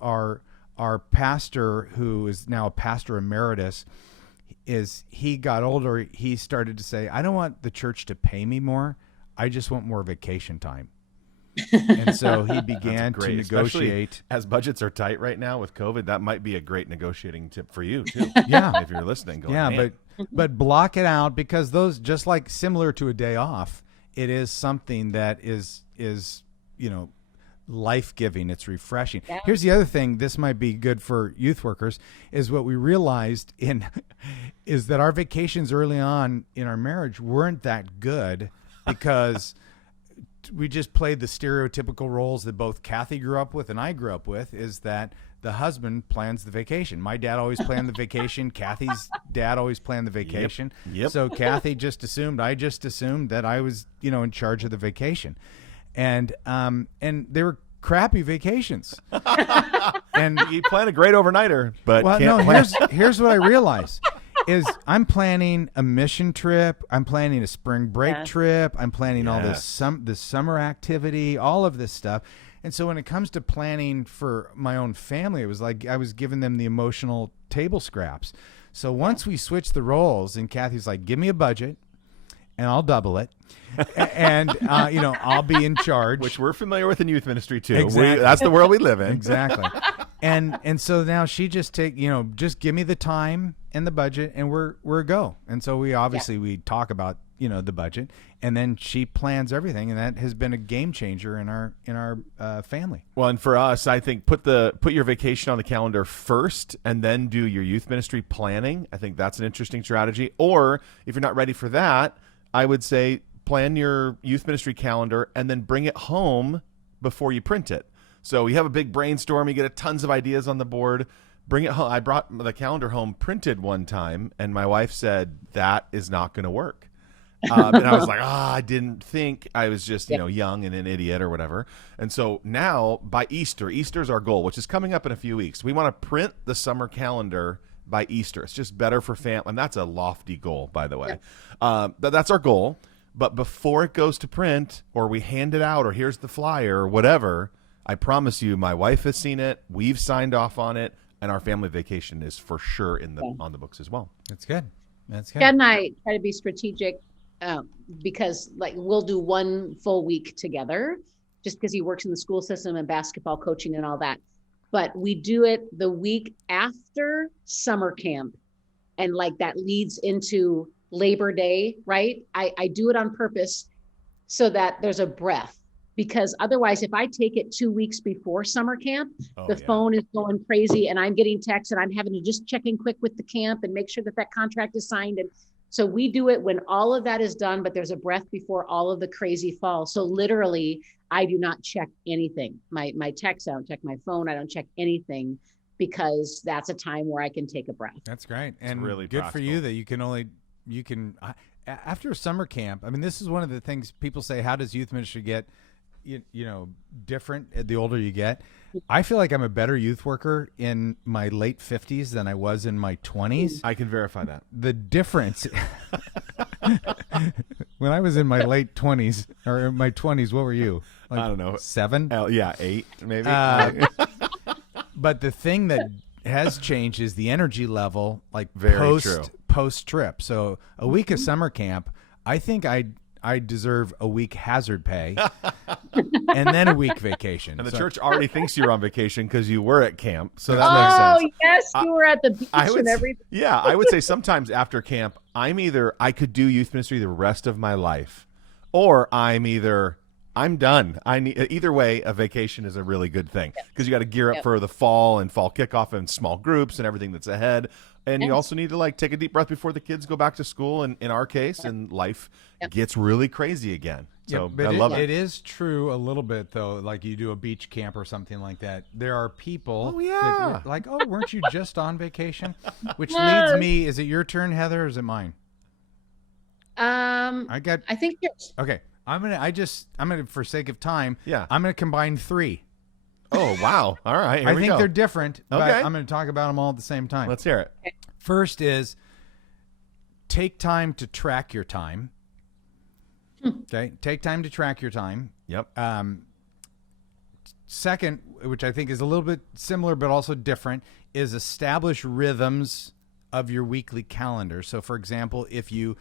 our our pastor, who is now a pastor emeritus, he got older. He started to say, I don't want the church to pay me more. I just want more vacation time. And so he began to negotiate. Especially as budgets are tight right now with COVID, that might be a great negotiating tip for you too. Yeah. If you're listening, going, Yeah, man. but block it out, because those, just like similar to a day off, it is something that is life-giving. It's refreshing. Yeah. Here's the other thing. This might be good for youth workers. Is what we realized is that our vacations early on in our marriage weren't that good, because we just played the stereotypical roles that both Kathy grew up with and I grew up with, is that the husband plans the vacation. My dad always planned the vacation. Kathy's dad always planned the vacation. Yep. So Kathy just assumed that I was, in charge of the vacation. And they were crappy vacations. And You plan a great overnighter, but well, can't no, plan. here's what I realized is I'm planning a mission trip. I'm planning a spring break trip. I'm planning all this summer activity, all of this stuff. And so when it comes to planning for my own family, it was like I was giving them the emotional table scraps. So once we switched the roles, and Kathy's like, give me a budget and I'll double it. And, I'll be in charge. Which we're familiar with in youth ministry too. Exactly. That's the world we live in. Exactly. And so now she just just give me the time and the budget, and we're a go. And so we talk about, the budget, and then she plans everything. And that has been a game changer in our family. Well, and for us, I think put your vacation on the calendar first, and then do your youth ministry planning. I think that's an interesting strategy. Or if you're not ready for that, I would say plan your youth ministry calendar and then bring it home before you print it. So you have a big brainstorm, you get tons of ideas on the board, bring it home. I brought the calendar home printed one time, and my wife said, that is not going to work. And I was like, I didn't think. I was just, young and an idiot or whatever. And so now by Easter's our goal, which is coming up in a few weeks. We want to print the summer calendar by Easter. It's just better for family. And that's a lofty goal, by the way. That's our goal. But before it goes to print, or we hand it out, or here's the flyer or whatever, I promise you, my wife has seen it. We've signed off on it. And our family vacation is for sure on the books as well. That's good. Ken and I try to be strategic because we'll do one full week together just because he works in the school system and basketball coaching and all that. But we do it the week after summer camp. And that leads into Labor Day, right? I do it on purpose so that there's a breath. Because otherwise, if I take it 2 weeks before summer camp, phone is going crazy and I'm getting texts and I'm having to just check in quick with the camp and make sure that contract is signed. And so we do it when all of that is done, but there's a breath before all of the crazy falls. So literally, I do not check anything. My texts, I don't check my phone. I don't check anything, because that's a time where I can take a breath. That's great. And really good practical. for you that you can after a summer camp. I mean, this is one of the things people say, how does youth ministry get different the older you get? I feel like I'm a better youth worker in my late 50s than I was in my 20s. I can verify that. The difference when I was in my late 20s or my 20s, what were you? I don't know. 7? 8 maybe. But the thing that has changed is the energy level, Very true. post trip. So a week of summer camp, I think I deserve a week hazard pay and then a week vacation. And the church already thinks you're on vacation because you were at camp. So that makes sense. Oh, yes, you were at the beach and everything. Yeah, I would say sometimes after camp, I could do youth ministry the rest of my life, or I'm done. Either way, a vacation is a really good thing because you got to gear up for the fall and fall kickoff and small groups and everything that's ahead. And you also need to take a deep breath before the kids go back to school. And in our case, and life gets really crazy again. So but I love it. It is true a little bit though. Like you do a beach camp or something like that. There are people that were weren't you just on vacation? Which leads me, is it your turn, Heather, or is it mine? I think yours. Okay. I'm gonna for sake of time, Yeah. I'm gonna combine 3. Oh, wow. All right. I think they're different, but Okay. I'm going to talk about them all at the same time. Let's hear it. First is take time to track your time. Okay. Take time to track your time. Yep. second, which I think is a little bit similar but also different, is establish rhythms of your weekly calendar. So, for example, if you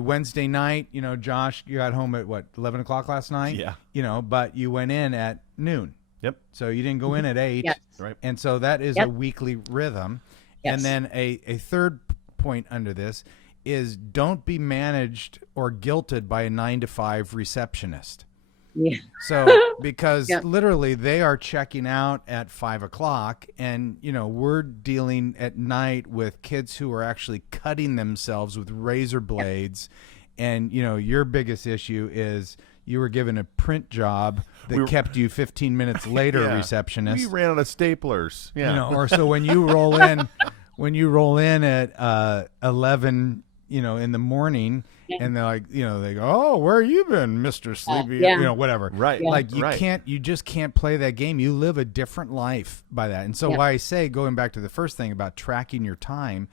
Wednesday night, Josh, you got home at 11 o'clock last night? Yeah. But you went in at noon. Yep. So you didn't go in at 8. Yes. Right. And so that is a weekly rhythm. Yes. And then a third point under this is don't be managed or guilted by a 9 to 5 receptionist. Yeah. So because literally they are checking out at 5 o'clock, and we're dealing at night with kids who are actually cutting themselves with razor blades, and your biggest issue is you were given a print job that kept you 15 minutes later, receptionist. We ran out of staplers. Yeah. Or so when you roll in at 11, in the morning, and they're like, they go, "Oh, where you been, Mr. Sleepy?" Whatever. Right. Yeah. Like you just can't play that game. You live a different life by that. And so why I say, going back to the first thing about tracking your time,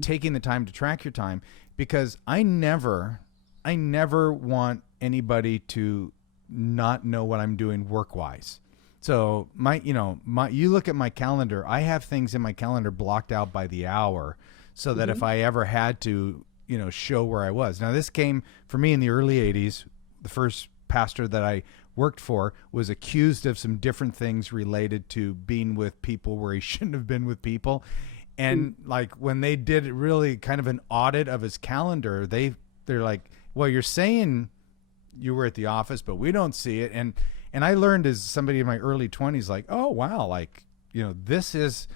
taking the time to track your time, because I never want anybody to not know what I'm doing work-wise. So you look at my calendar, I have things in my calendar blocked out by the hour, so that if I ever had to, show where I was. Now, this came for me in the early 80s. The first pastor that I worked for was accused of some different things related to being with people where he shouldn't have been with people. And like when they did really kind of an audit of his calendar, they're like, "Well, you're saying you were at the office, but we don't see it." And I learned as somebody in my early 20s, like, oh wow, like, this is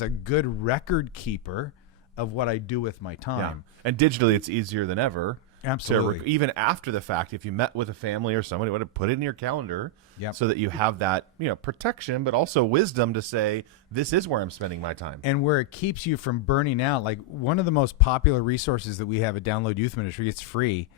a good record keeper of what I do with my time. Yeah. And digitally, it's easier than ever. Absolutely. So even after the fact, if you met with a family or somebody, would have put it in your calendar so that you have that, protection, but also wisdom to say, this is where I'm spending my time. And where it keeps you from burning out. Like one of the most popular resources that we have at Download Youth Ministry, it's free.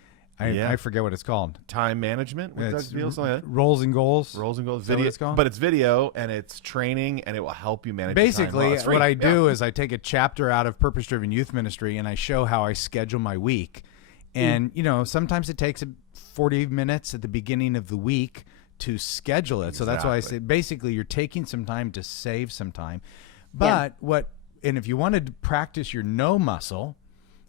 I forget what it's called. Time management? It's something like that? Roles and Goals. Roles and Goals. Is that Video, what it's called? but it's video, and it's training, and it will help you manage Basically, your time. what I do is I take a chapter out of Purpose Driven Youth Ministry, and I show how I schedule my week. And, sometimes it takes 40 minutes at the beginning of the week to schedule it. So that's why I say, basically, you're taking some time to save some time. But and if you wanted to practice your no muscle,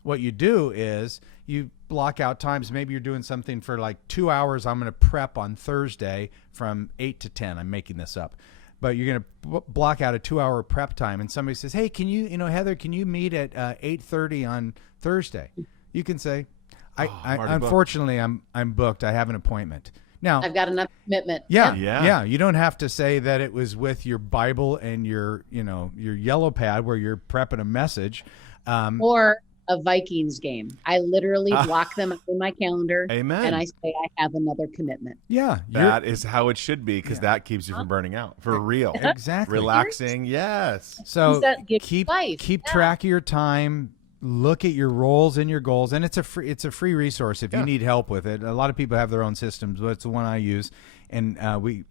what you do is you block out times. Maybe you're doing something for like 2 hours. I'm going to prep on Thursday from 8 to 10. I'm making this up. But you're going to block out a 2-hour prep time. And somebody says, "Hey, can you, Heather, can you meet at 8:30 on Thursday?" You can say, unfortunately, I'm booked. I have an appointment. Now, I've got enough commitment. Yeah. You don't have to say that it was with your Bible and your yellow pad where you're prepping a message. Or a Vikings game. I literally block them out in my calendar. Amen. And I say I have another commitment. Yeah. That is how it should be, because that keeps you from burning out. For real. Exactly. Relaxing, yes. So keep track of your time. Look at your roles and your goals, and it's a free resource if you need help with it. A lot of people have their own systems, but it's the one I use, and we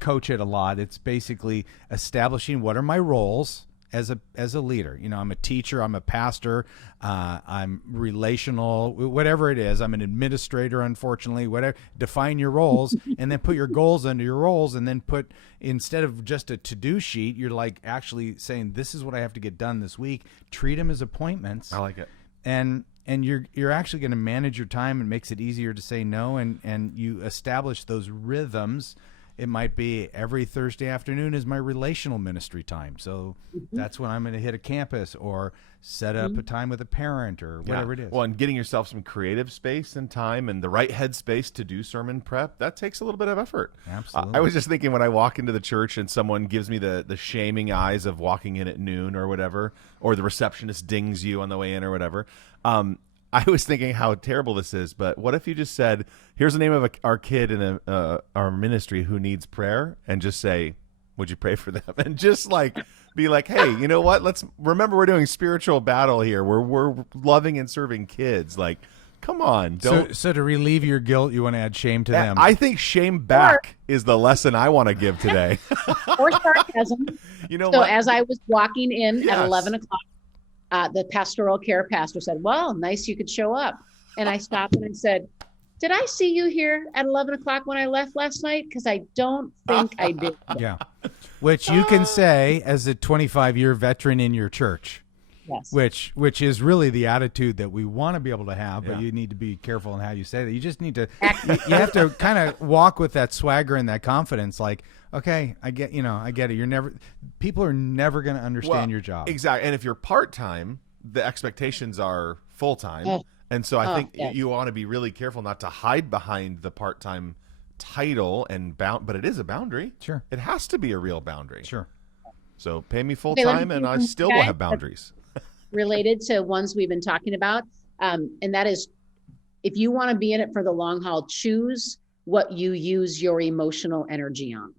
coach it a lot. It's basically establishing what are my roles as a leader. I'm a teacher, I'm a pastor, I'm relational, whatever it is. I'm an administrator, unfortunately, whatever. Define your roles and then put your goals under your roles, and then put, instead of just a to-do sheet, you're like actually saying, this is what I have to get done this week. Treat them as appointments. I like it. And you're actually going to manage your time. It makes it easier to say no, and you establish those rhythms. It might be every Thursday afternoon is my relational ministry time. So that's when I'm going to hit a campus or set up a time with a parent or whatever it is. Well, and getting yourself some creative space and time and the right headspace to do sermon prep, that takes a little bit of effort. Absolutely. I was just thinking, when I walk into the church and someone gives me the shaming eyes of walking in at noon or whatever, or the receptionist dings you on the way in or whatever, I was thinking how terrible this is, but what if you just said, here's the name of our kid in our ministry who needs prayer, and just say, would you pray for them? And just like be like, hey, you know what? Let's remember we're doing spiritual battle here. We're loving and serving kids. Like, come on. Don't. So to relieve your guilt, you want to add shame to them. I think shame back is the lesson I want to give today. Or sarcasm. You know so what? As I was walking in at 11 o'clock, the pastoral care pastor said, "Well, nice you could show up." And I stopped and I said, did I see you here at 11 o'clock when I left last night? Because I don't think I did. Yeah. Which you can say as a 25-year veteran in your church. Yes. Which is really the attitude that we want to be able to have, but Yeah. you need to be careful in how you say that. You just need to, you have to kind of walk with that swagger and that confidence. Like, okay, I get it. People are never going to understand your job. Exactly. And if you're part-time, the expectations are full-time. Oh. And so I think yes. you want to be really careful not to hide behind the part-time title but it is a boundary. Sure. It has to be a real boundary. Sure. So pay me let me full-time and I do still will okay. have boundaries. Related to ones we've been talking about. And that is, if you want to be in it for the long haul, choose what you use your emotional energy on.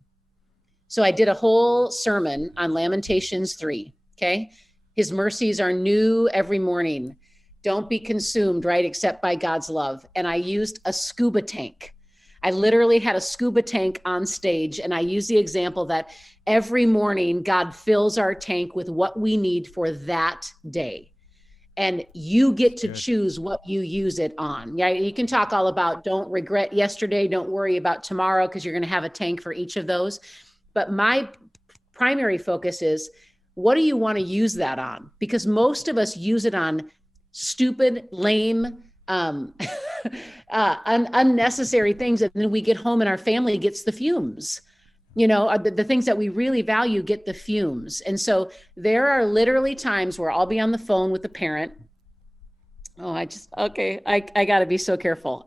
So I did a whole sermon on Lamentations 3. Okay. His mercies are new every morning. Don't be consumed, right? Except by God's love. And I used a scuba tank. I literally had a scuba tank on stage, and I use the example that every morning God fills our tank with what we need for that day. And you get to choose what you use it on. Yeah, you can talk all about don't regret yesterday, don't worry about tomorrow, because you're going to have a tank for each of those. But my primary focus is, what do you want to use that on? Because most of us use it on stupid, lame, unnecessary things, and then we get home and our family gets the fumes. The things that we really value get the fumes. And so there are literally times where I'll be on the phone with a parent. I got to be so careful.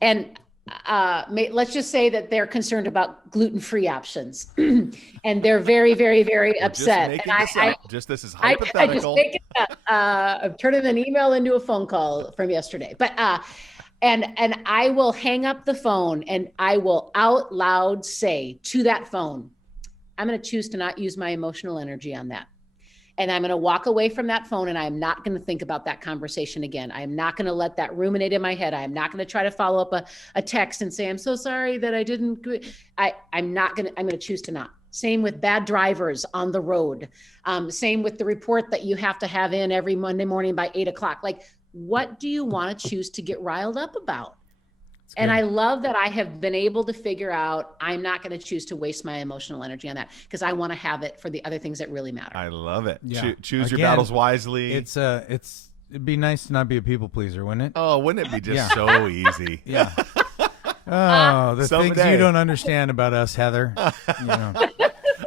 Let's just say that they're concerned about gluten-free options, and they're very, very, very upset. This is hypothetical. I'm turning an email into a phone call from yesterday. But and I will hang up the phone and I will out loud say to that phone, I'm going to choose to not use my emotional energy on that. And I'm going to walk away from that phone, and I'm not going to think about that conversation again. I'm not going to let that ruminate in my head. I'm not going to try to follow up a text and say, I'm so sorry that I didn't. I'm going to choose to not. Same with bad drivers on the road. Same with the report that you have to have in every Monday morning by 8 o'clock. Like, what do you want to choose to get riled up about? And I love that I have been able to figure out I'm not going to choose to waste my emotional energy on that, because I want to have it for the other things that really matter. I love it. Yeah. Choose your battles wisely. It'd be nice to not be a people pleaser, wouldn't it? Oh, wouldn't it be just so easy? Yeah. Oh, the things Someday. you don't understand about us, Heather.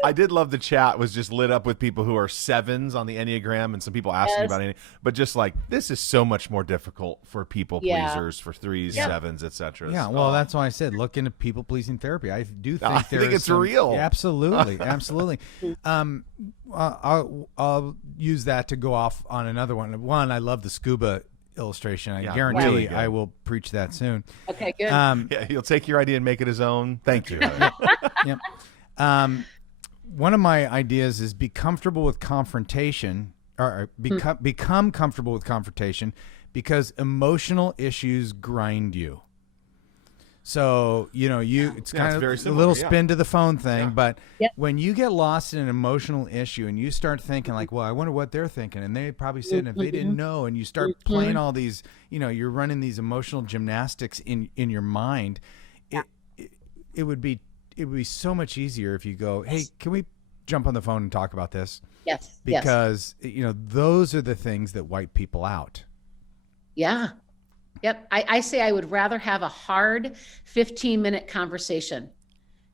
I did love the chat was just lit up with people who are 7s on the Enneagram, and some people asking about it. But just like, this is so much more difficult for people pleasers, for 3s, 7s, etc. Yeah, well, that's why I said look into people pleasing therapy. I do think I think it's real. Absolutely, absolutely. I'll use that to go off on another one. One, I love the scuba illustration. I guarantee really I will preach that soon. Okay, good. Yeah, he'll take your idea and make it his own. Thank you. Yep. One of my ideas is be comfortable with confrontation, or become comfortable with confrontation, because emotional issues grind you. So, it's kind of very a similar, little spin to the phone thing, but Yep. when you get lost in an emotional issue and you start thinking like, well, I wonder what they're thinking, and they probably said, if they didn't know, and you start playing all these, you're running these emotional gymnastics in your mind, it would be so much easier if you go, hey, can we jump on the phone and talk about this? Yes. Because, those are the things that wipe people out. Yeah. Yep. I say I would rather have a hard 15-minute conversation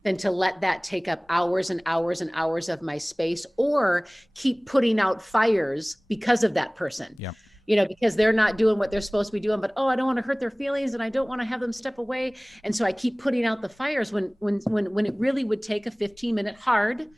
than to let that take up hours and hours and hours of my space, or keep putting out fires because of that person. Yeah. Because they're not doing what they're supposed to be doing, but I don't want to hurt their feelings, and I don't want to have them step away. And so I keep putting out the fires when it really would take a 15-minute hard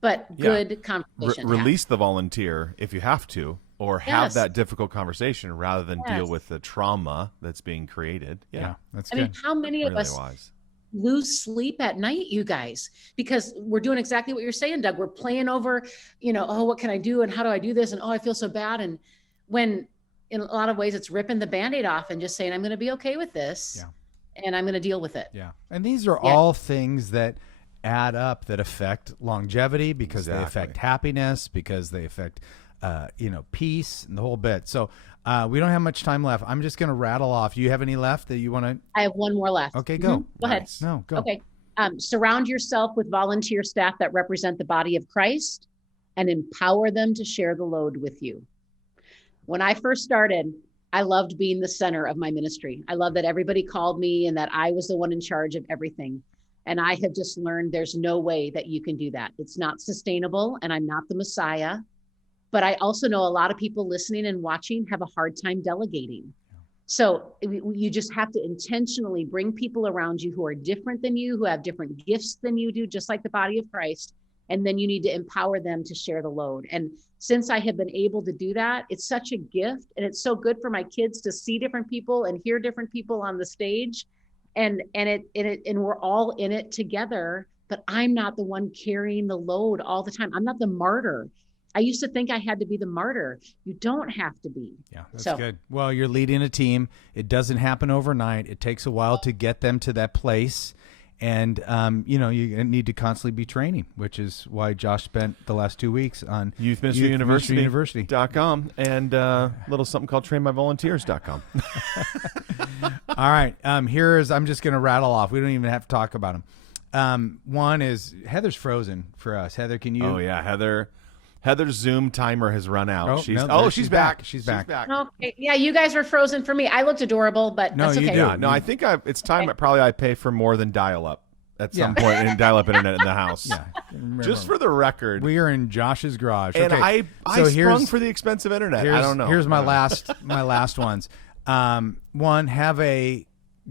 but good conversation. Release the volunteer if you have to, or have that difficult conversation rather than deal with the trauma that's being created. Yeah, that's I good. mean, how many of Really us wise. lose sleep at night, you guys, because we're doing exactly what you're saying, Doug. We're playing over, what can I do, and how do I do this, and I feel so bad. And when in a lot of ways it's ripping the Band-Aid off and just saying, I'm going to be okay with this, and I'm going to deal with it. Yeah. And these are all things that add up, that affect longevity, because they affect happiness, because they affect, peace, and the whole bit. So We don't have much time left. I'm just going to rattle off. You have any left that you want to? I have one more left. Okay, go. Go ahead. Nice. No, go. Okay. Surround yourself with volunteer staff that represent the body of Christ and empower them to share the load with you. When I first started, I loved being the center of my ministry. I loved that everybody called me and that I was the one in charge of everything. And I have just learned there's no way that you can do that. It's not sustainable, and I'm not the Messiah. But I also know a lot of people listening and watching have a hard time delegating. So you just have to intentionally bring people around you who are different than you, who have different gifts than you do, just like the body of Christ. And then you need to empower them to share the load. And since I have been able to do that, it's such a gift. And it's so good for my kids to see different people and hear different people on the stage. And we're all in it together, but I'm not the one carrying the load all the time. I'm not the martyr. I used to think I had to be the martyr. You don't have to be. Yeah, that's good. Well, you're leading a team. It doesn't happen overnight. It takes a while to get them to that place. And, you need to constantly be training, which is why Josh spent the last 2 weeks on youthministryuniversity.com and a little something called trainmyvolunteers.com. All right. I'm just going to rattle off. We don't even have to talk about them. One is Heather's frozen for us. Heather, can you? Oh, yeah. Heather's Zoom timer has run out. She's back. She's back. Okay. Yeah, you guys were frozen for me. I looked adorable, but No, that's you okay. do. Yeah, no, I think it's time I pay for more than dial-up at some point in dial-up internet in the house. Yeah. Just for the record. We are in Josh's garage. And okay. I sprung for the expensive internet. I don't know. Here's my last ones. One, have a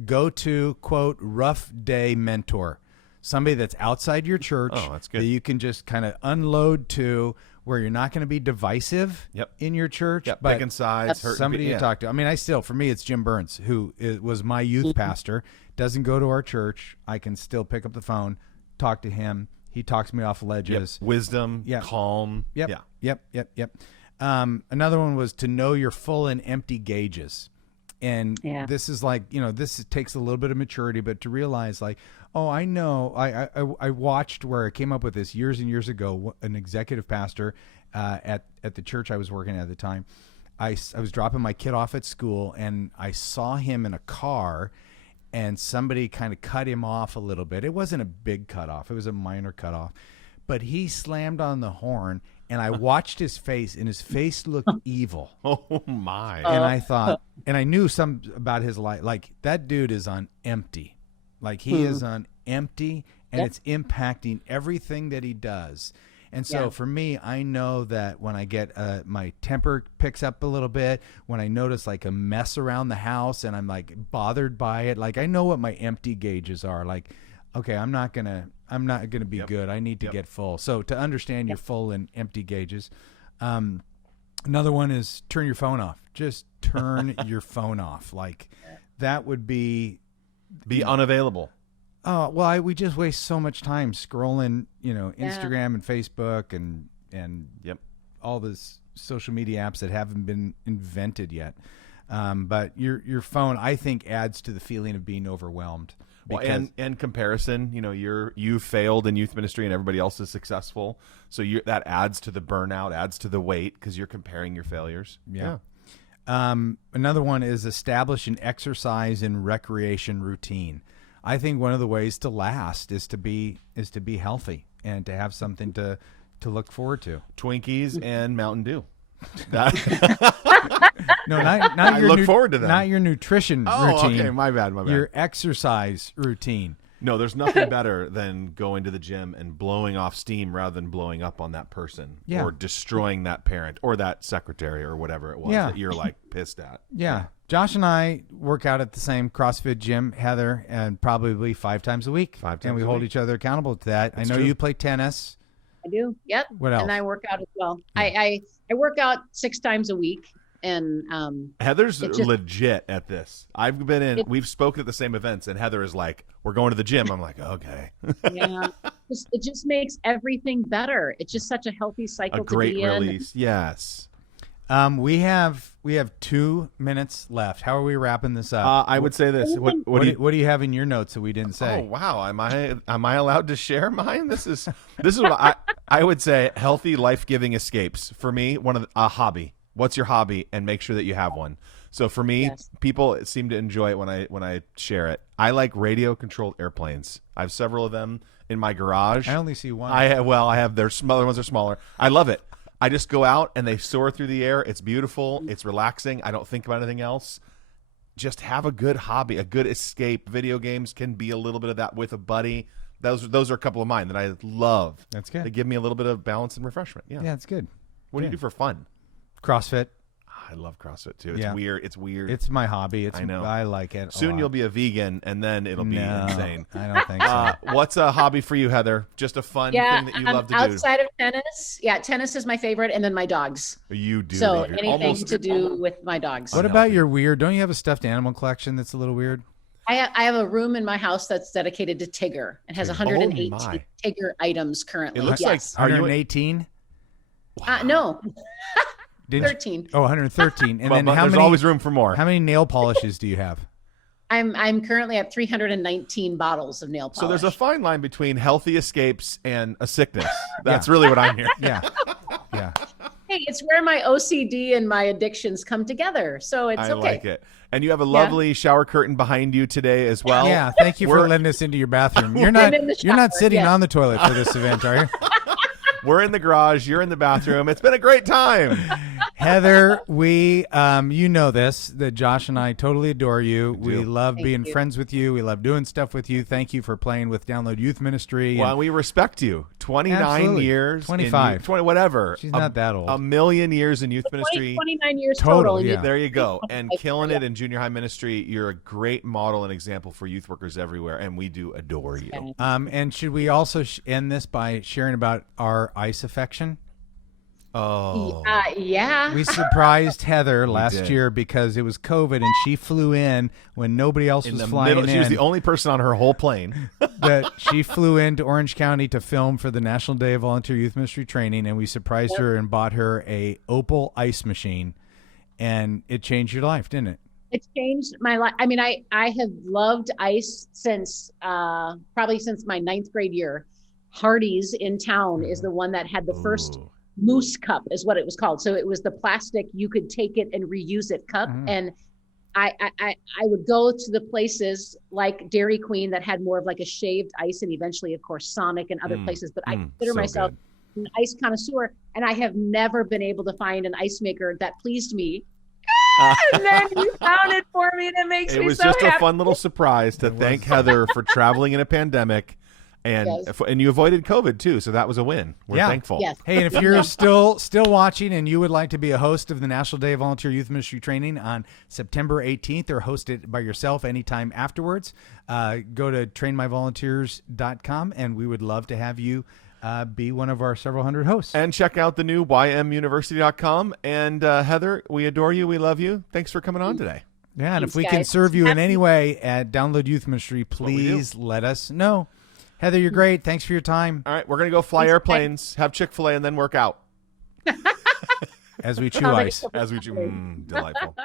go-to, quote, rough day mentor. Somebody that's outside your church that's good. that you can just kind of unload to, where you're not going to be divisive in your church, but but picking sides, hurting somebody people. to talk to. I mean, for me, it's Jim Burns, who was my youth pastor, doesn't go to our church. I can still pick up the phone, talk to him. He talks me off ledges. Wisdom, calm. Yep. Another one was to know your full and empty gauges. And this is like, this takes a little bit of maturity, but to realize like, I know, I watched where I came up with this years and years ago, an executive pastor at the church I was working at the time. I was dropping my kid off at school, and I saw him in a car, and somebody kind of cut him off a little bit. It wasn't a big cut off. It was a minor cut off. But he slammed on the horn, and I watched his face, and his face looked evil. Oh, my. And I thought, and I knew some about his life. Like, that dude is on empty. Like, he is on empty, and it's impacting everything that he does. And so for me, I know that when I get my temper picks up a little bit, when I notice like a mess around the house and I'm like bothered by it, like I know what my empty gauges are. Like, okay, I'm not gonna be good. I need to get full. So to understand your full and empty gauges. Another one is turn your phone off. Just turn your phone off. Like, that would be unavailable. Oh, well, we just waste so much time scrolling, Instagram and Facebook and all this social media apps that haven't been invented yet. But your phone, I think, adds to the feeling of being overwhelmed. Well, and comparison, you failed in youth ministry and everybody else is successful. So that adds to the burnout, adds to the weight because you're comparing your failures. Yeah. Another one is establish an exercise and recreation routine. I think one of the ways to last is to be healthy and to have something to look forward to. Twinkies and Mountain Dew. No, not I your look forward to them. Not your nutrition routine. Okay, my bad. Your exercise routine. No, there's nothing better than going to the gym and blowing off steam rather than blowing up on that person or destroying that parent or that secretary or whatever it was that you're like pissed at. Yeah. Josh and I work out at the same CrossFit gym, Heather, and probably 5 times a week. And we hold each other accountable to that. That's I know true. you play tennis. I do. Yep. What else? And I work out as well. I work out 6 times a week. And Heather's legit at this. I've been in. We've spoken at the same events, and Heather is like, "We're going to the gym." I'm like, "Okay." Yeah, it just makes everything better. It's just such a healthy cycle. A great to be release. Yes. We have 2 minutes left. How are we wrapping this up? I would say this. What do you have in your notes that we didn't say? Oh wow, am I allowed to share mine? This is what I would say. Healthy, life-giving escapes for me. A hobby. What's your hobby? And make sure that you have one. So for me, Yes. people seem to enjoy it when I share it. I like radio-controlled airplanes. I have several of them in my garage. I only see one. I have their smaller ones are smaller. I love it. I just go out and they soar through the air. It's beautiful. It's relaxing. I don't think about anything else. Just have a good hobby, a good escape. Video games can be a little bit of that with a buddy. Those are a couple of mine that I love. That's good. They give me a little bit of balance and refreshment. Yeah. Yeah, it's good. What do you do for fun? CrossFit. I love CrossFit too. It's Yeah. weird. It's weird. It's my hobby. I know. I like it. Soon you'll be a vegan, and then it'll be insane. I don't think so. What's a hobby for you, Heather? Just a fun thing that you love to do. Outside of tennis, tennis is my favorite, and then my dogs. You do. So love your- anything almost- to do with my dogs. What about your weird? Don't you have a stuffed animal collection that's a little weird? I have a room in my house that's dedicated to Tigger. It has 118 my. Tigger items currently. It looks yes. like- Are you- 118? No, Didn't you- 13. Oh, 113. And Well, then but how there's many? always room for more. How many nail polishes do you have? I'm currently at 319 bottles of nail polish. So there's a fine line between healthy escapes and a sickness. That's really what I'm hearing. Yeah, yeah. Hey, it's where my OCD and my addictions come together. So it's I okay. like it. And you have a lovely shower curtain behind you today as well. Yeah, thank you for We're- letting us into your bathroom. You're not in the you're not shower, sitting yes. on the toilet for this event, are you? We're in the garage. You're in the bathroom. It's been a great time. Heather, we you know this, that Josh and I totally adore you. We do. love Thank being you. friends with you. We love doing stuff with you. Thank you for playing with Download Youth Ministry. Well, and we respect you. 29 Absolutely. years. in 25. youth- 20, whatever. She's not that old. A million years in youth ministry. 29 years Total, total. yeah. There you go. And Yeah. killing it in junior high ministry. You're a great model and example for youth workers everywhere. And we do adore you. and should we also end this by sharing about our ice affection? Oh. Yeah. We surprised Heather last did. year because it was COVID and she flew in when nobody else In was the flying middle, in. she was the only person on her whole plane. That she flew into Orange County to film for the National Day of Volunteer Youth Ministry Training, and we surprised her and bought her a Opal ice machine, and it changed your life, didn't it? It's changed my life. I mean, I have loved ice since probably since my 9th grade year. Hardee's in town is the one that had the first Ooh. moose cup is what it was called. So it was the plastic, you could take it and reuse it cup. And I would go to the places like Dairy Queen that had more of like a shaved ice, and eventually of course Sonic and other places, but I consider so myself an ice connoisseur, and I have never been able to find an ice maker that pleased me. And then you found it for me, and it makes It me was so just happy. a fun little surprise to thank Heather for traveling in a pandemic. And Yes. and you avoided COVID too, so that was a win. We're Yeah. thankful. Yes. Hey, and if you're still watching and you would like to be a host of the National Day of Volunteer Youth Ministry Training on September 18th or host it by yourself anytime afterwards, go to trainmyvolunteers.com, and we would love to have you be one of our several hundred hosts. And check out the new ymuniversity.com. And Heather, we adore you. We love you. Thanks for coming on today. Yeah, and if Thanks, we can guys. serve you in Happy- any way at Download Youth Ministry, we do. please let us know. Heather, you're great. Thanks for your time All right, we're going to go fly airplanes, have Chick-fil-A, and then work out as we chew Sounds like ice. a- as we do. Delightful.